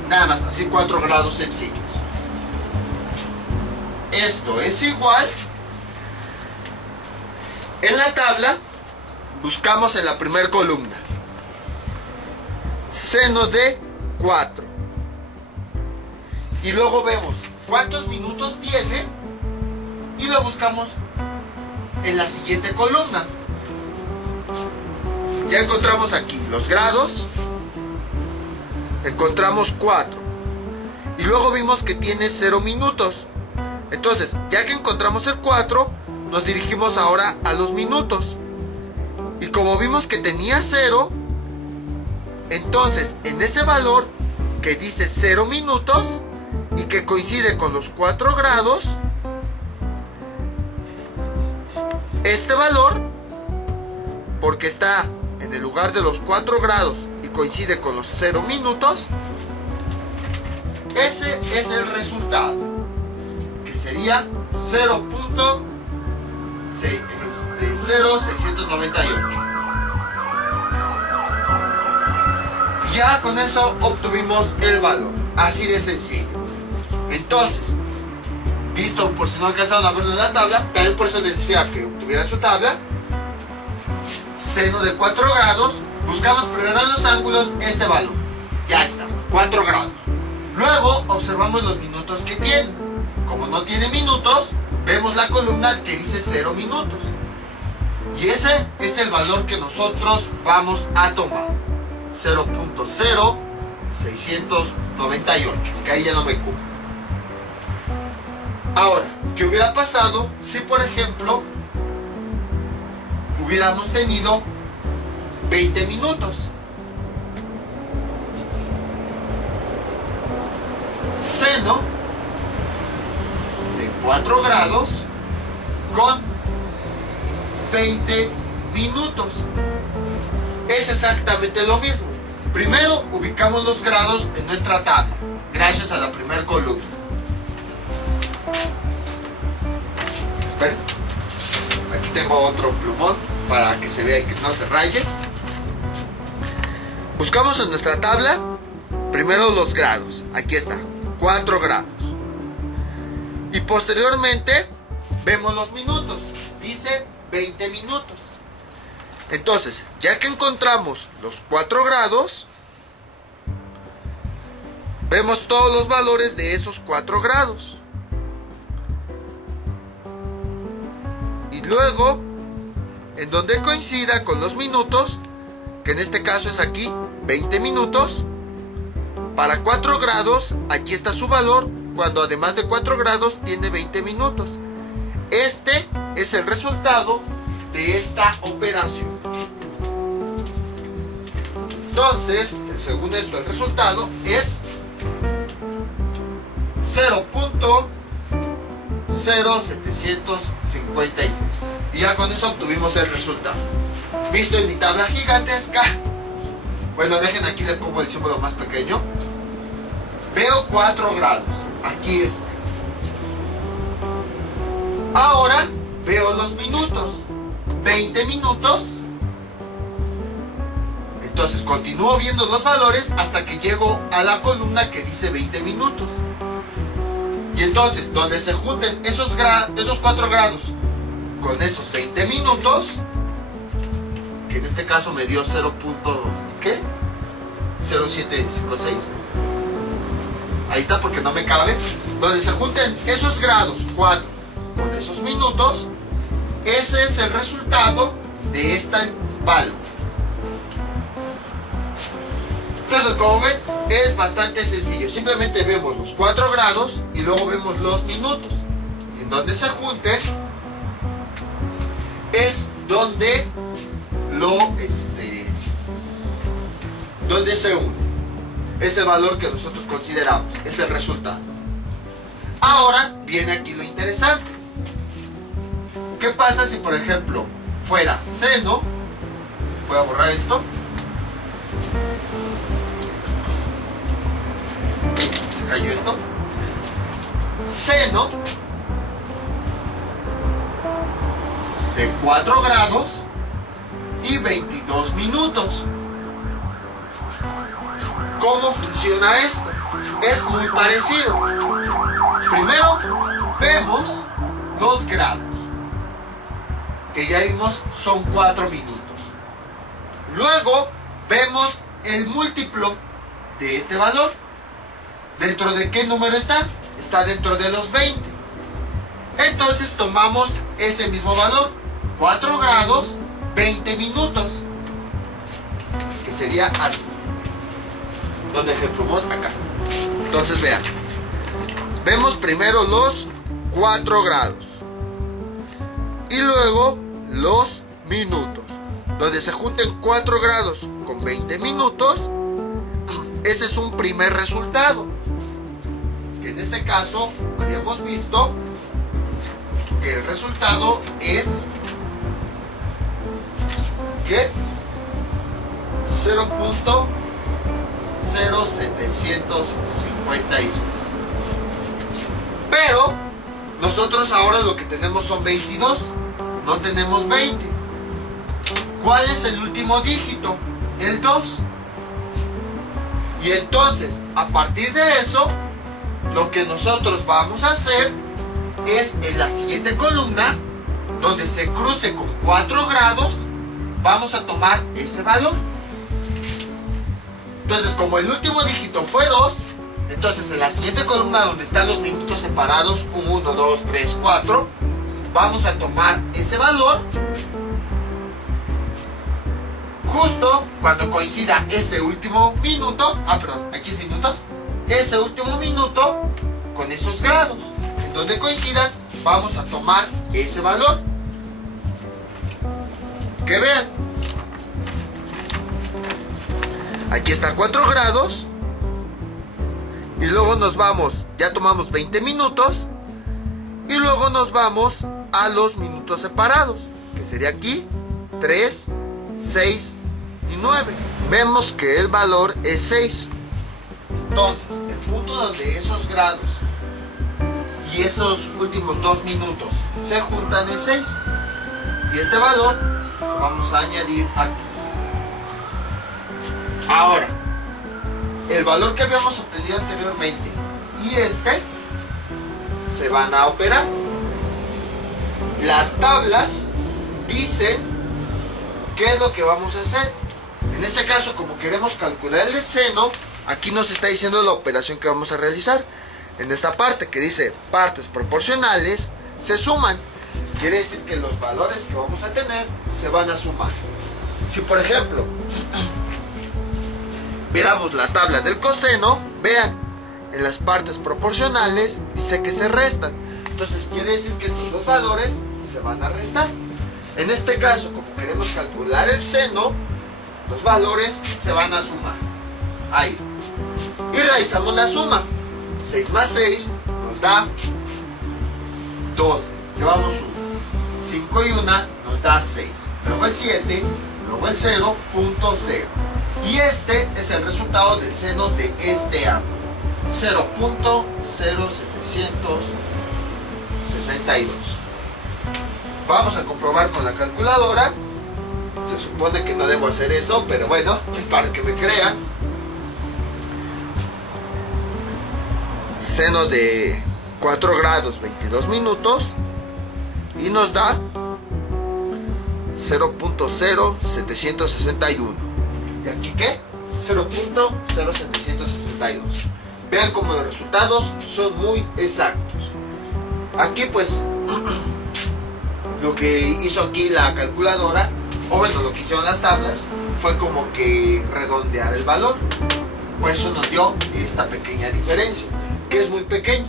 Nada más, así 4 grados sencillos. Esto es igual. En la tabla buscamos en la primera columna seno de 4. Y luego vemos cuántos minutos tiene y lo buscamos en la siguiente columna. Ya encontramos aquí los grados, encontramos 4 y luego vimos que tiene 0 minutos. Entonces, ya que encontramos el 4, nos dirigimos ahora a los minutos. Y como vimos que tenía 0, entonces en ese valor que dice 0 minutos y que coincide con los 4 grados, este valor, porque está en el lugar de los 4 grados y coincide con los 0 minutos, ese es el resultado, que sería 0.0698. Ya con eso obtuvimos el valor, así de sencillo. Entonces, visto por si no alcanzaron a verlo en la tabla, también por eso les decía que obtuvieran su tabla. Seno de 4 grados, buscamos primero en los ángulos este valor. Ya está, 4 grados. Luego observamos los minutos que tiene. Como no tiene minutos, vemos la columna que dice 0 minutos. Y ese es el valor que nosotros vamos a tomar. 0.0698, que ahí ya no me cubre. Ahora, ¿qué hubiera pasado si, por ejemplo, hubiéramos tenido 20 minutos? Seno de 4 grados con 20 minutos. Es exactamente lo mismo. Primero ubicamos los grados en nuestra tabla, gracias a la primera columna. Esperen, aquí tengo otro plumón para que se vea y que no se raye. Buscamos en nuestra tabla primero los grados. Aquí está, 4 grados. Y posteriormente vemos los minutos. Dice 20 minutos. Entonces, ya que encontramos los 4 grados, vemos todos los valores de esos 4 grados. Y luego, en donde coincida con los minutos, que en este caso es aquí, 20 minutos, para 4 grados, aquí está su valor, cuando además de 4 grados tiene 20 minutos. Este es el resultado de esta operación. Entonces, según esto, el resultado es 0.0756. Y ya con eso obtuvimos el resultado. Visto en mi tabla gigantesca, bueno, dejen aquí, le pongo el símbolo más pequeño. Veo 4 grados. Aquí está. Ahora veo los minutos. 20 minutos. Entonces continúo viendo los valores hasta que llego a la columna que dice 20 minutos. Y entonces, donde se junten esos 4 grados con esos 20 minutos, que en este caso me dio 0.0756. Ahí está, porque no me cabe. Donde se junten esos grados 4 con esos minutos, ese es el resultado de esta palo. Entonces, como ven, es bastante sencillo. Simplemente vemos los 4 grados y luego vemos los minutos. Y en donde se junten es donde es el valor que nosotros consideramos, es el resultado. Ahora viene aquí lo interesante. ¿Qué pasa si, por ejemplo, fuera seno? Voy a borrar esto. Se cayó esto. Seno de 4 grados y 22 minutos. ¿Cómo funciona esto? Es muy parecido. Primero vemos los grados, que ya vimos son 4 minutos. Luego vemos el múltiplo de este valor. ¿Dentro de qué número está? Está dentro de los 20. Entonces tomamos ese mismo valor, 4 grados, 20 minutos, que sería así. Donde ejemplamos acá. Entonces vean. Vemos primero los 4 grados. Y luego los minutos. Donde se junten 4 grados con 20 minutos. Ese es un primer resultado. Que en este caso habíamos visto que el resultado es que 0.0756. Pero nosotros ahora lo que tenemos son 22, no tenemos 20. ¿Cuál es el último dígito? El 2. Y entonces, a partir de eso, lo que nosotros vamos a hacer es en la siguiente columna, donde se cruce con 4 grados, vamos a tomar ese valor. Entonces, como el último dígito fue 2, entonces en la siguiente columna donde están los minutos separados, 1, 2, 3, 4, vamos a tomar ese valor justo cuando coincida ese último minuto, aquí es minutos, ese último minuto con esos grados. En donde coincidan, vamos a tomar ese valor. Que vean. Aquí está 4 grados. Y luego nos vamos, ya tomamos 20 minutos. Y luego nos vamos a los minutos separados, que sería aquí 3, 6 y 9. Vemos que el valor es 6. Entonces, el punto donde esos grados y esos últimos 2 minutos se juntan es 6. Y este valor lo vamos a añadir aquí. Ahora, el valor que habíamos obtenido anteriormente y este se van a operar. Las tablas dicen qué es lo que vamos a hacer. En este caso, como queremos calcular el seno, aquí nos está diciendo la operación que vamos a realizar. En esta parte que dice partes proporcionales se suman. Quiere decir que los valores que vamos a tener se van a sumar. Si por ejemplo viéramos la tabla del coseno, vean, en las partes proporcionales dice que se restan. Entonces quiere decir que estos dos valores se van a restar. En este caso, como queremos calcular el seno, los valores se van a sumar. Ahí está. Y realizamos la suma. 6 más 6 nos da 12. Llevamos 1. 5 y 1 nos da 6. Luego el 7. Luego el 0.0. Y este es el resultado del seno de este ángulo. 0.0762. Vamos a comprobar con la calculadora. Se supone que no debo hacer eso, pero bueno, para que me crean. Seno de 4 grados 22 minutos y nos da 0.0761. ¿Y aquí qué? 0.0762. Vean cómo los resultados son muy exactos. Aquí pues lo que hizo aquí la calculadora, o bueno, lo que hicieron las tablas, fue como que redondear el valor. Por eso nos dio esta pequeña diferencia, que es muy pequeña.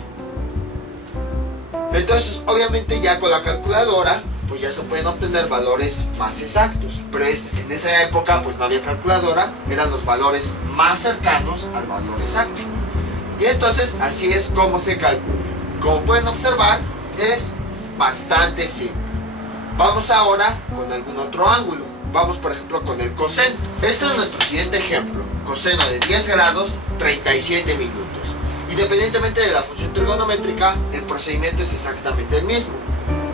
Entonces obviamente ya con la calculadora pues ya se pueden obtener valores más exactos. Pero en esa época pues no había calculadora, eran los valores más cercanos al valor exacto. Y entonces así es como se calcula. Como pueden observar, es bastante simple. Vamos ahora con algún otro ángulo. Vamos por ejemplo con el coseno. Este es nuestro siguiente ejemplo. Coseno de 10 grados, 37 minutos. Independientemente de la función trigonométrica, el procedimiento es exactamente el mismo.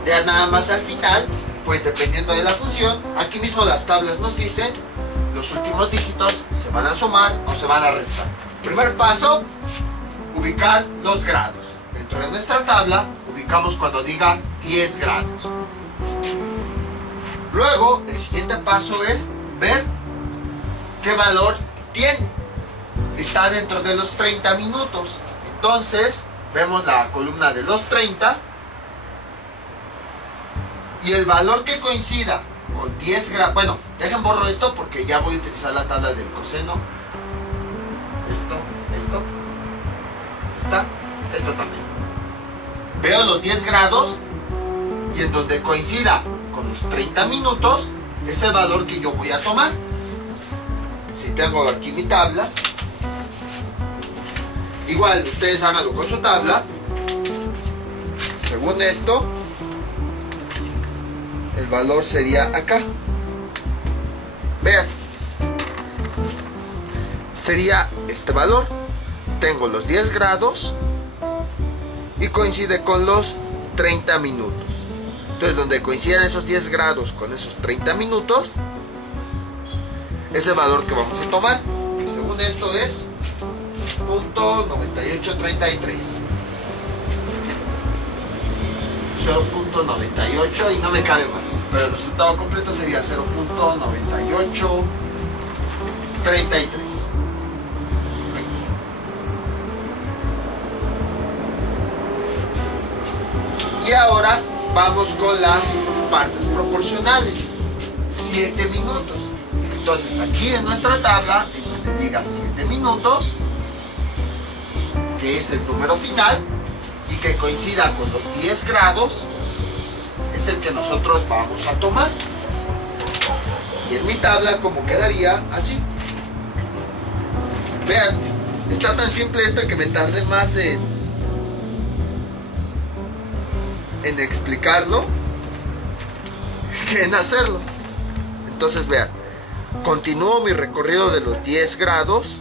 Ya nada más al final, pues dependiendo de la función, aquí mismo las tablas nos dicen los últimos dígitos se van a sumar o se van a restar. Primer paso, ubicar los grados. Dentro de nuestra tabla, ubicamos cuando diga 10 grados. Luego, el siguiente paso es ver qué valor tiene. Está dentro de los 30 minutos. Entonces, vemos la columna de los 30. Y el valor que coincida con 10 grados... Bueno, dejen borro esto porque ya voy a utilizar la tabla del coseno. Esto también. Veo los 10 grados y en donde coincida con los 30 minutos es el valor que yo voy a tomar. Si tengo aquí mi tabla, igual ustedes háganlo con su tabla. Según esto, el valor sería acá. Vean, sería este valor. Tengo los 10 grados y coincide con los 30 minutos. Entonces, donde coincidan esos 10 grados con esos 30 minutos, es el valor que vamos a tomar. Según esto es 0.9833. 0.98 y no me cabe más. Pero el resultado completo sería 0.9833. Y ahora vamos con las partes proporcionales. 7 minutos. Entonces aquí en nuestra tabla, en donde diga 7 minutos, que es el número final, y que coincida con los 10 grados, es el que nosotros vamos a tomar. Y en mi tabla como quedaría así. Vean, está tan simple esto que me tardé más en explicarlo que en hacerlo. Entonces vean, continúo mi recorrido de los 10 grados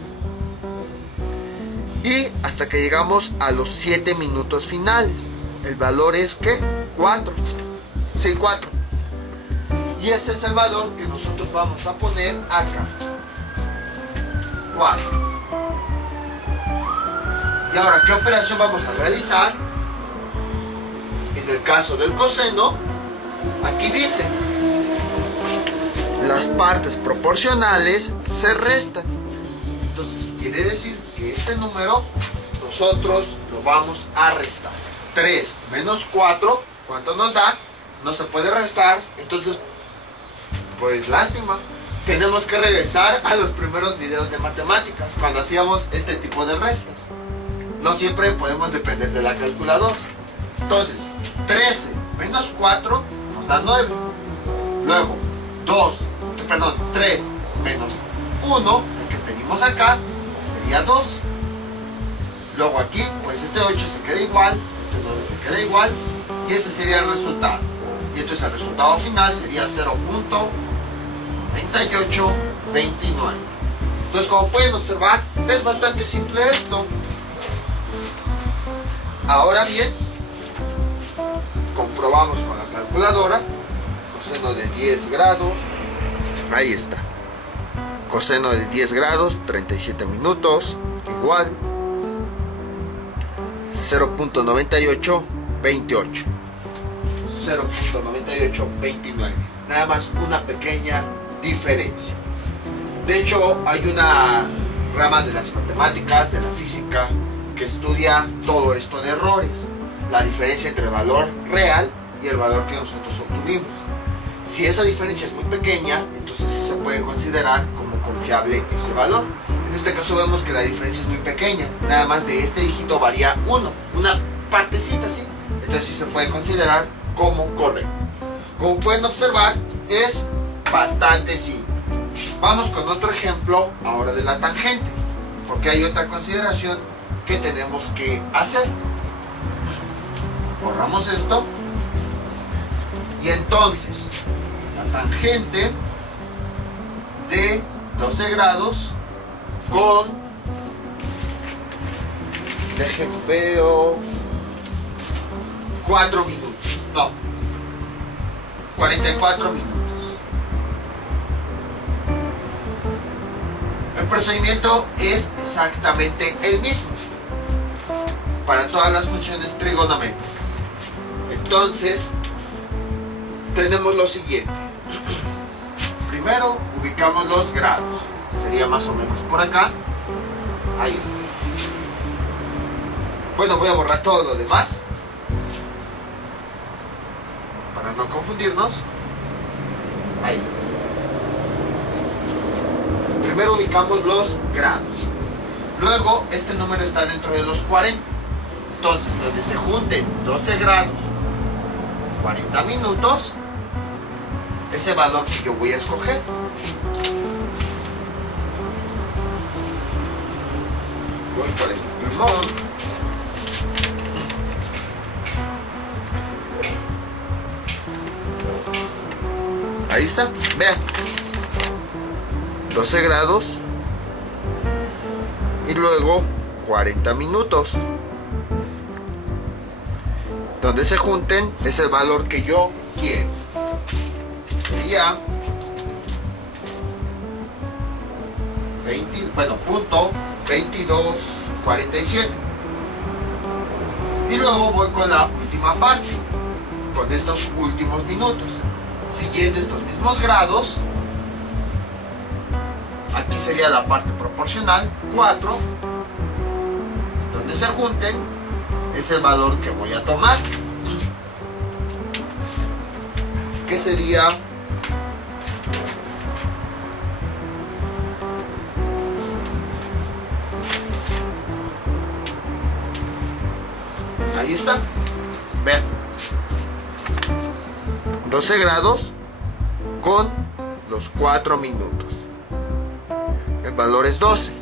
y hasta que llegamos a los 7 minutos finales. El valor es ¿qué? 4. Sí, 4. Y ese es el valor que nosotros vamos a poner acá. 4. Y ahora, ¿qué operación vamos a realizar? En el caso del coseno, aquí dice, las partes proporcionales se restan. Entonces quiere decir que este número nosotros lo vamos a restar. 3 menos 4, ¿cuánto nos da? No se puede restar, entonces pues lástima. Tenemos que regresar a los primeros videos de matemáticas, cuando hacíamos este tipo de restas. No siempre podemos depender de la calculadora. Entonces, 13 menos 4 nos da 9. Luego, 3 menos 1, el que pedimos acá, sería 2. Luego aquí, pues este 8 se queda igual, este 9 se queda igual, y ese sería el resultado. Y entonces el resultado final sería 0.9829. Entonces, como pueden observar, es bastante simple esto. Ahora bien, comprobamos con la calculadora. Coseno de 10 grados, ahí está. Coseno de 10 grados, 37 minutos, igual 0.9828. 0.9829. Nada más una pequeña diferencia. De hecho, hay una rama de las matemáticas, de la física, que estudia todo esto de errores. La diferencia entre el valor real y el valor que nosotros obtuvimos. Si esa diferencia es muy pequeña, entonces sí se puede considerar como confiable ese valor. En este caso vemos que la diferencia es muy pequeña. Nada más de este dígito varía 1, una partecita así. Entonces sí se puede considerar como correcto. Como pueden observar, es bastante simple. Vamos con otro ejemplo ahora de la tangente, porque hay otra consideración que tenemos que hacer. Borramos esto. Y entonces, la tangente de 12 grados con, déjenme veo, 4 minutos, no, 44 minutos. El procedimiento es exactamente el mismo para todas las funciones trigonométricas. Entonces, tenemos lo siguiente. Primero, ubicamos los grados. Sería más o menos por acá. Ahí está. Bueno, voy a borrar todo lo demás para no confundirnos. Ahí está. Primero ubicamos los grados. Luego, este número está dentro de los 40. Entonces, donde se junten 12 grados, 40 minutos, ese valor que yo voy a escoger. Voy por el primero. Ahí está, vean. 12 grados y luego 40 minutos. Donde se junten es el valor que yo quiero. Sería punto 2247. Y luego voy con la última parte, con estos últimos minutos, siguiendo estos mismos grados. Aquí sería la parte proporcional, 4. Donde se junten es el valor que voy a tomar, que sería ahí está, vean, 12 grados con los 4 minutos. El valor es 12.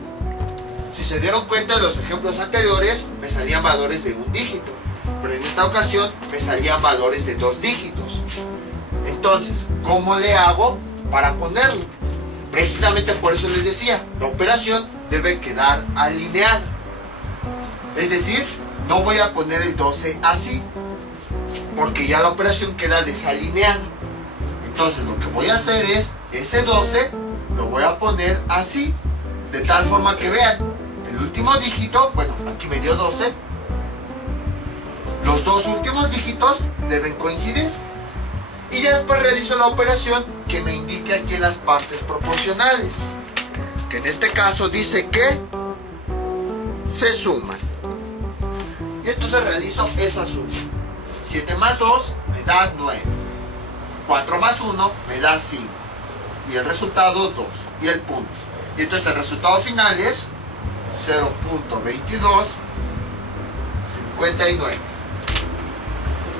Si se dieron cuenta, en los ejemplos anteriores me salían valores de un dígito, pero en esta ocasión me salían valores de 2 dígitos. Entonces, ¿cómo le hago para ponerlo? Precisamente por eso les decía, la operación debe quedar alineada. Es decir, no voy a poner el 12 así, porque ya la operación queda desalineada. Entonces, lo que voy a hacer es, ese 12 lo voy a poner así, de tal forma que vean, el último dígito, bueno, aquí me dio 12, los dos últimos dígitos deben coincidir. Y ya después realizo la operación que me indique aquí en las partes proporcionales, que en este caso dice que se suman. Y entonces realizo esa suma. 7 más 2 me da 9. 4 más 1 me da 5. Y el resultado 2. Y el punto. Y entonces el resultado final es 0.2259.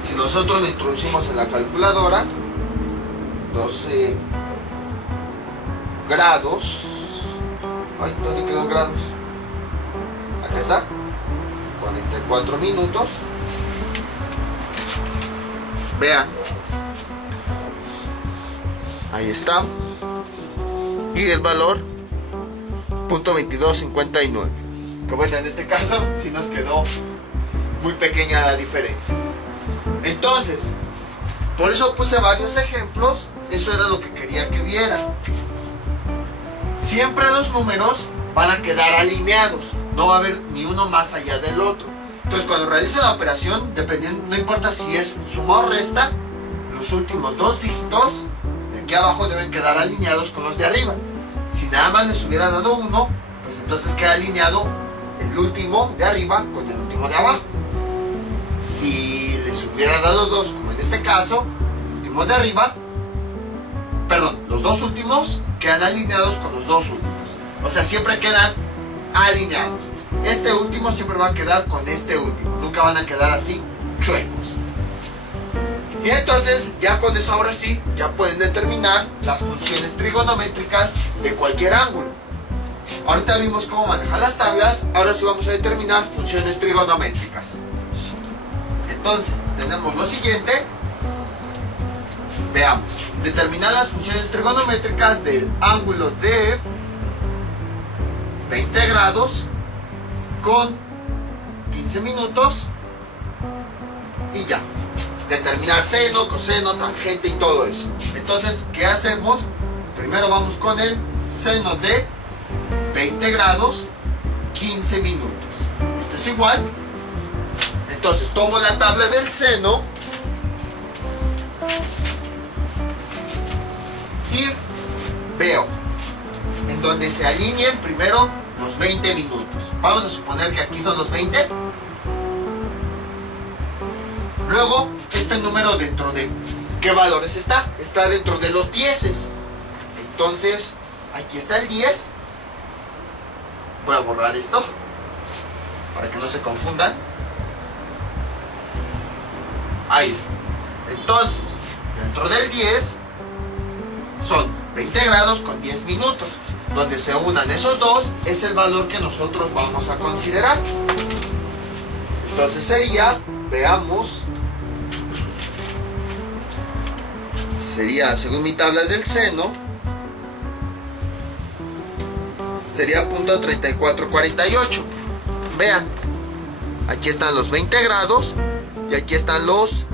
Si nosotros lo introducimos en la calculadora, 12 grados. Ay, ¿dónde quedó grados? Acá está. 44 minutos. Vean. Ahí está. Y el valor, .2259. Que bueno, en este caso sí nos quedó muy pequeña la diferencia. Entonces, por eso puse varios ejemplos. Eso era lo que quería que vieran. Siempre los números van a quedar alineados. No va a haber ni uno más allá del otro. Entonces, cuando realice la operación, dependiendo, no importa si es suma o resta, los últimos 2 dígitos de aquí abajo deben quedar alineados con los de arriba. Si nada más les hubiera dado 1, pues entonces queda alineado el último de arriba con el último de abajo. Si les hubiera dado 2, como en este caso, el último de arriba, perdón, los 2 últimos quedan alineados con los 2 últimos. O sea, siempre quedan alineados. Este último siempre va a quedar con este último. Nunca van a quedar así, chuecos. Y entonces, ya con eso ahora sí, ya pueden determinar las funciones trigonométricas de cualquier ángulo. Ahorita vimos cómo manejar las tablas, ahora sí vamos a determinar funciones trigonométricas. Entonces, tenemos lo siguiente. Veamos. Determinar las funciones trigonométricas del ángulo de 20 grados con 15 minutos y ya. Determinar seno, coseno, tangente y todo eso. Entonces, ¿qué hacemos? Primero vamos con el seno de 20 grados 15 minutos. Esto es igual. Entonces, tomo la tabla del seno y veo en donde se alineen primero los 20 minutos. Vamos a suponer que aquí son los 20. Luego, este número dentro de ¿qué valores está? Está dentro de los 10. Entonces, aquí está el 10. Voy a borrar esto para que no se confundan. Ahí está. Entonces, dentro del 10 son 20 grados con 10 minutos. Donde se unan esos dos es el valor que nosotros vamos a considerar. Entonces sería, veamos, sería, según mi tabla del seno, sería punto 3448. Vean, aquí están los 20 grados y aquí están los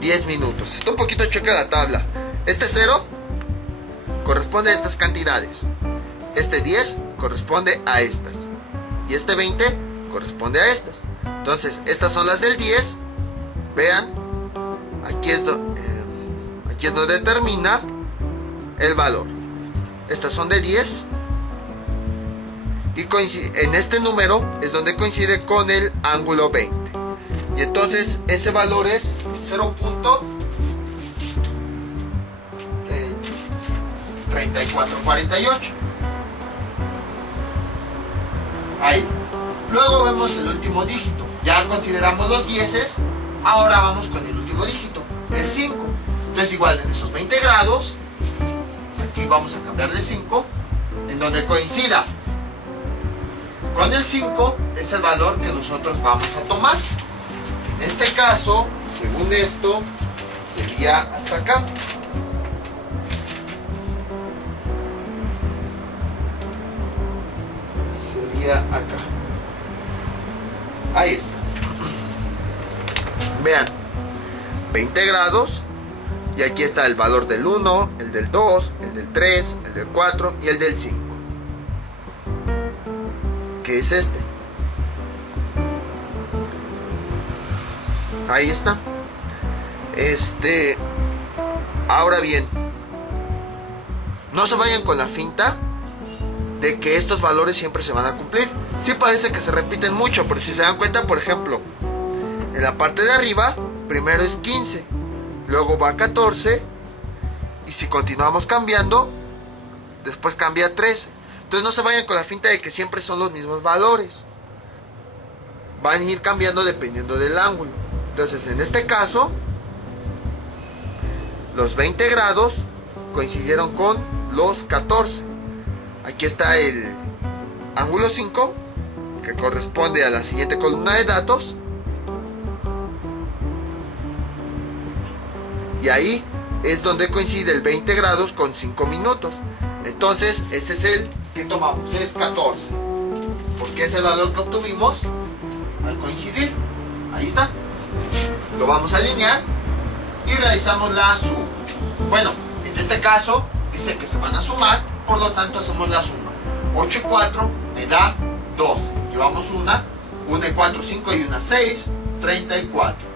10 minutos. Está un poquito choca la tabla. Este 0 corresponde a estas cantidades. Este 10 corresponde a estas. Y este 20 corresponde a estas. Entonces, estas son las del 10. Vean, aquí es donde termina el valor. Estas son de 10. Y en este número es donde coincide con el ángulo 20. Y entonces ese valor es 0.3448. Ahí está. Luego vemos el último dígito. Ya consideramos los 10. Ahora vamos con el último dígito, el 5. Entonces igual en esos 20 grados, aquí vamos a cambiarle 5, en donde coincida con el 5 es el valor que nosotros vamos a tomar. En este caso, según esto, sería hasta acá. Sería acá. Ahí está. Vean, 20 grados. Y aquí está el valor del 1, el del 2, el del 3, el del 4 y el del 5. Que es este. Ahí está. Ahora bien, no se vayan con la finta de que estos valores siempre se van a cumplir. Sí parece que se repiten mucho, pero si se dan cuenta, por ejemplo, en la parte de arriba, primero es 15, luego va a 14, y si continuamos cambiando, después cambia a 13. Entonces no se vayan con la finta de que siempre son los mismos valores. Van a ir cambiando dependiendo del ángulo. Entonces en este caso, los 20 grados coincidieron con los 14. Aquí está el ángulo 5, que corresponde a la siguiente columna de datos. Y ahí es donde coincide el 20 grados con 5 minutos. Entonces ese es el que tomamos, es 14, porque es el valor que obtuvimos al coincidir. Ahí está. Lo vamos a alinear y realizamos la suma. Bueno, en este caso dice que se van a sumar, por lo tanto hacemos la suma. 8 y 4 me da 12. Llevamos una y 4, 5 y una 6, 34.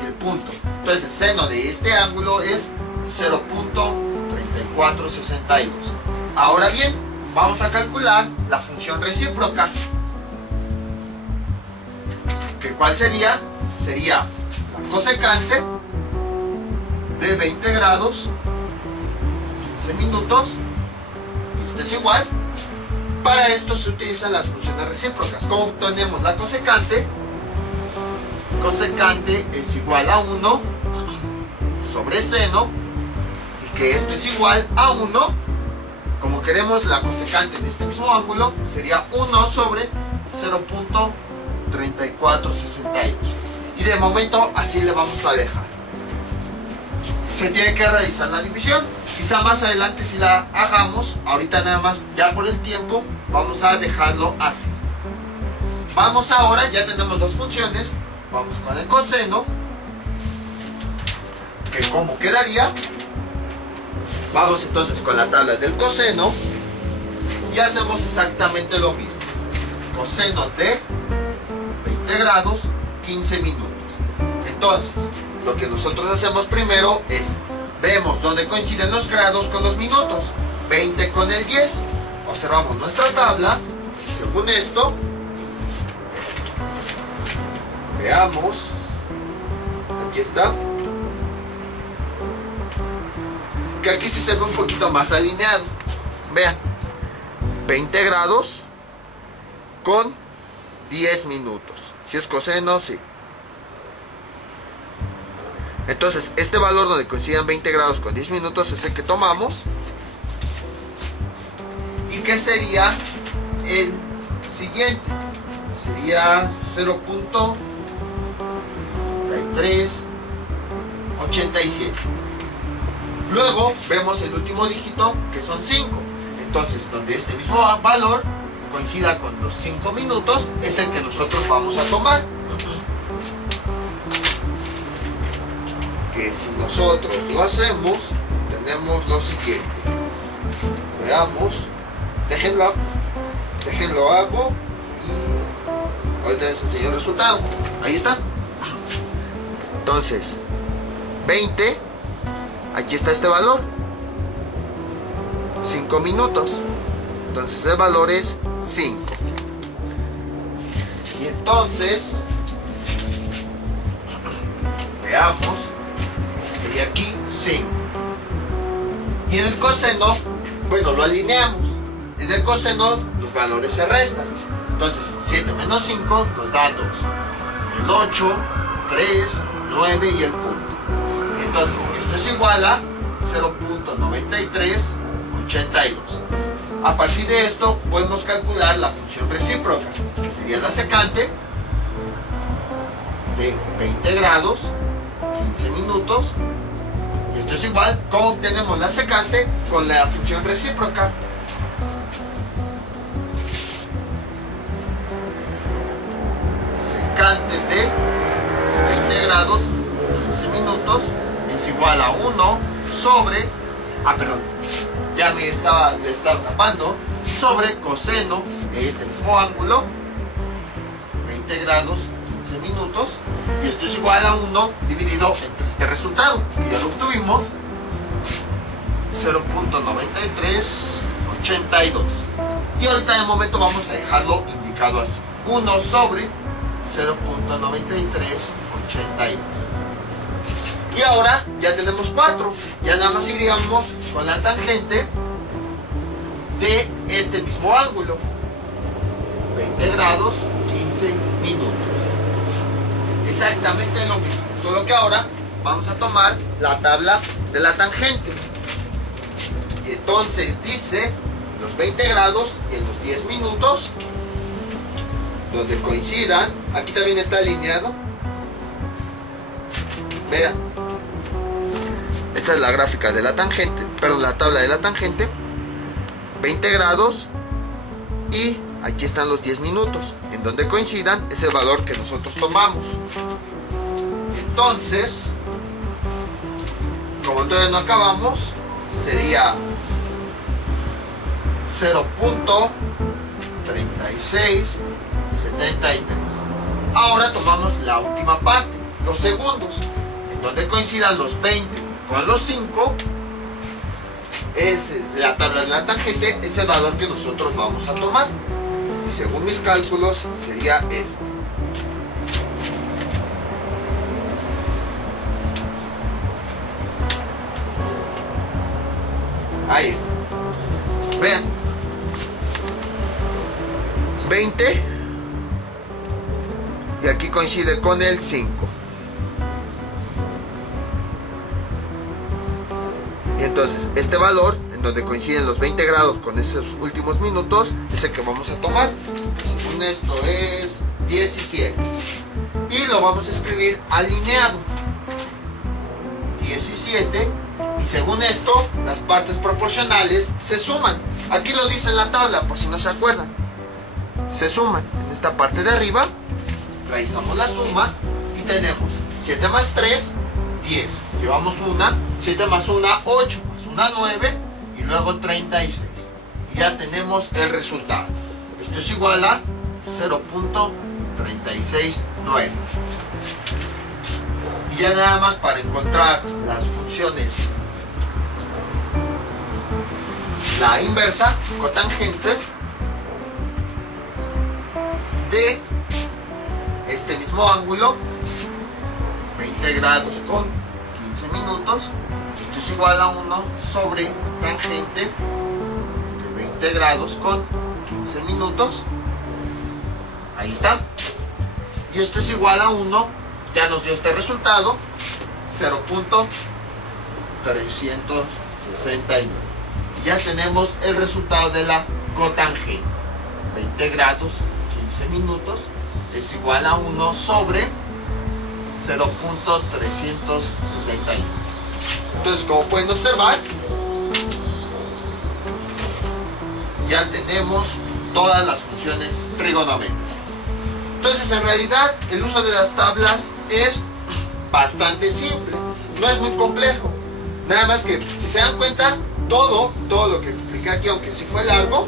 Y el punto. Entonces el seno de este ángulo es 0.3462. Ahora bien, vamos a calcular la función recíproca. ¿Que cuál sería? Sería la cosecante de 20 grados 15 minutos. Y esto es igual. Para esto se utilizan las funciones recíprocas. ¿Cómo obtenemos la cosecante? cosecante es igual a 1 sobre seno, y que esto es igual a 1, como queremos la cosecante de este mismo ángulo, sería 1 sobre 0.3462. Y de momento así le vamos a dejar. Se tiene que realizar la división. Quizá más adelante si la hagamos, ahorita nada más ya por el tiempo vamos a dejarlo así. Vamos ahora, ya tenemos dos funciones, vamos con el coseno, que como quedaría, vamos entonces con la tabla del coseno y hacemos exactamente lo mismo. Coseno de 20 grados, 15 minutos. Entonces, lo que nosotros hacemos primero es, vemos dónde coinciden los grados con los minutos, 20 con el 10, observamos nuestra tabla y según esto, veamos, aquí está, que aquí sí se ve un poquito más alineado. Vean, 20 grados con 10 minutos. Si es coseno, sí. Entonces, este valor donde coincidan 20 grados con 10 minutos es el que tomamos. ¿Y qué sería el siguiente? Sería 0.3387. Luego vemos el último dígito, que son 5. Entonces, donde este mismo valor coincida con los 5 minutos, es el que nosotros vamos a tomar. Que si nosotros lo hacemos, tenemos lo siguiente. Veamos. Déjenlo hago y ahorita les enseño el resultado. Ahí está. Entonces, 20, aquí está este valor, 5 minutos. Entonces el valor es 5. Y entonces, veamos, sería aquí 5. Y en el coseno, bueno, lo alineamos. En el coseno los valores se restan. Entonces 7 menos 5 nos da 2. El 8, 3, 9 y el punto. Entonces esto es igual a 0.9382. A partir de esto podemos calcular la función recíproca, que sería la secante de 20 grados, 15 minutos. Y esto es igual, ¿cómo obtenemos la secante? Con la función recíproca. Secante de 20 grados, 15 minutos, es igual a 1 sobre, ya le estaba tapando, sobre coseno de este mismo ángulo, 20 grados, 15 minutos, y esto es igual a 1 dividido entre este resultado, que ya lo obtuvimos, 0.9382. Y ahorita de momento vamos a dejarlo indicado así, 1 sobre 0.9382. Y ahora ya tenemos 4, ya nada más iríamos con la tangente de este mismo ángulo, 20 grados, 15 minutos. Exactamente lo mismo, solo que ahora vamos a tomar la tabla de la tangente. Y entonces dice, los 20 grados y en los 10 minutos, donde coincidan, aquí también está alineado. Vean, esta es la gráfica de la tangente, perdón, la tabla de la tangente, 20 grados y aquí están los 10 minutos, en donde coincidan es el valor que nosotros tomamos. Entonces, como todavía no acabamos, sería 0.3673. Ahora tomamos la última parte, los segundos, en donde coincidan los 20 con los 5, es la tabla de la tangente, es el valor que nosotros vamos a tomar. Y según mis cálculos sería este. Ahí está. Vean. 20. Y que aquí coincide con el 5. Y entonces este valor, en donde coinciden los 20 grados con esos últimos minutos, es el que vamos a tomar. Según esto es 17. Y lo vamos a escribir alineado. 17. Y según esto, las partes proporcionales se suman. Aquí lo dice en la tabla, por si no se acuerdan. Se suman en esta parte de arriba. Realizamos la suma y tenemos 7 más 3, 10. Llevamos una, 7 más 1, 8, más 1, 9 y luego 36. Y ya tenemos el resultado. Esto es igual a 0.369. Y ya nada más para encontrar las funciones. La inversa, cotangente de este mismo ángulo, 20 grados con 15 minutos, esto es igual a 1 sobre tangente de 20 grados con 15 minutos, ahí está, y esto es igual a 1, ya nos dio este resultado, 0.369. Ya tenemos el resultado de la cotangente. 20 grados, 15 minutos, es igual a 1 sobre 0.361. Entonces, como pueden observar, ya tenemos todas las funciones trigonométricas. Entonces, en realidad, el uso de las tablas es bastante simple, no es muy complejo. Nada más que, si se dan cuenta, todo lo que expliqué aquí, aunque sí fue largo,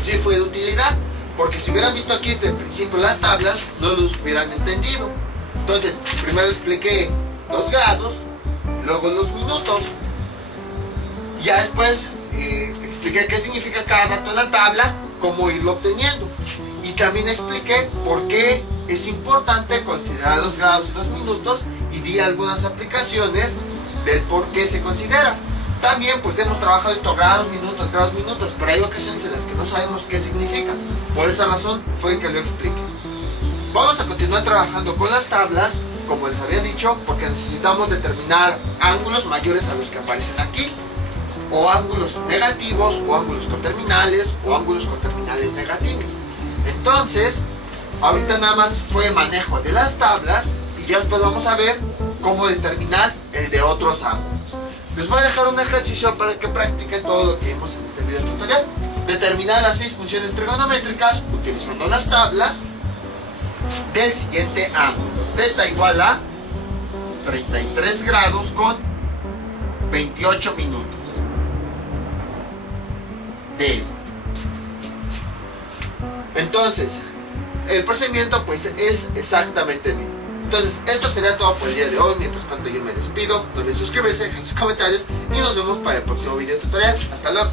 sí fue de utilidad, porque si hubieran visto aquí desde el principio las tablas, no los hubieran entendido. Entonces, primero expliqué los grados, luego los minutos, y ya después expliqué qué significa cada dato en la tabla, cómo irlo obteniendo, y también expliqué por qué es importante considerar los grados y los minutos, y di algunas aplicaciones del por qué se considera. También pues hemos trabajado esto, grados, minutos, pero hay ocasiones en las que no sabemos qué significa. Por esa razón fue que lo expliqué. Vamos a continuar trabajando con las tablas, como les había dicho, porque necesitamos determinar ángulos mayores a los que aparecen aquí, o ángulos negativos, o ángulos coterminales, o ángulos coterminales negativos. Entonces, ahorita nada más fue manejo de las tablas, y ya después vamos a ver cómo determinar el de otros ángulos. Les voy a dejar un ejercicio para que practiquen todo lo que vimos en este video tutorial. Determinar las 6 funciones trigonométricas utilizando las tablas del siguiente ángulo. Θ igual a 33 grados con 28 minutos. De este. Entonces, el procedimiento pues es exactamente el mismo. Entonces, esto sería todo por el día de hoy. Mientras tanto, yo me despido. No olviden suscribirse, dejar sus comentarios y nos vemos para el próximo video tutorial. Hasta luego.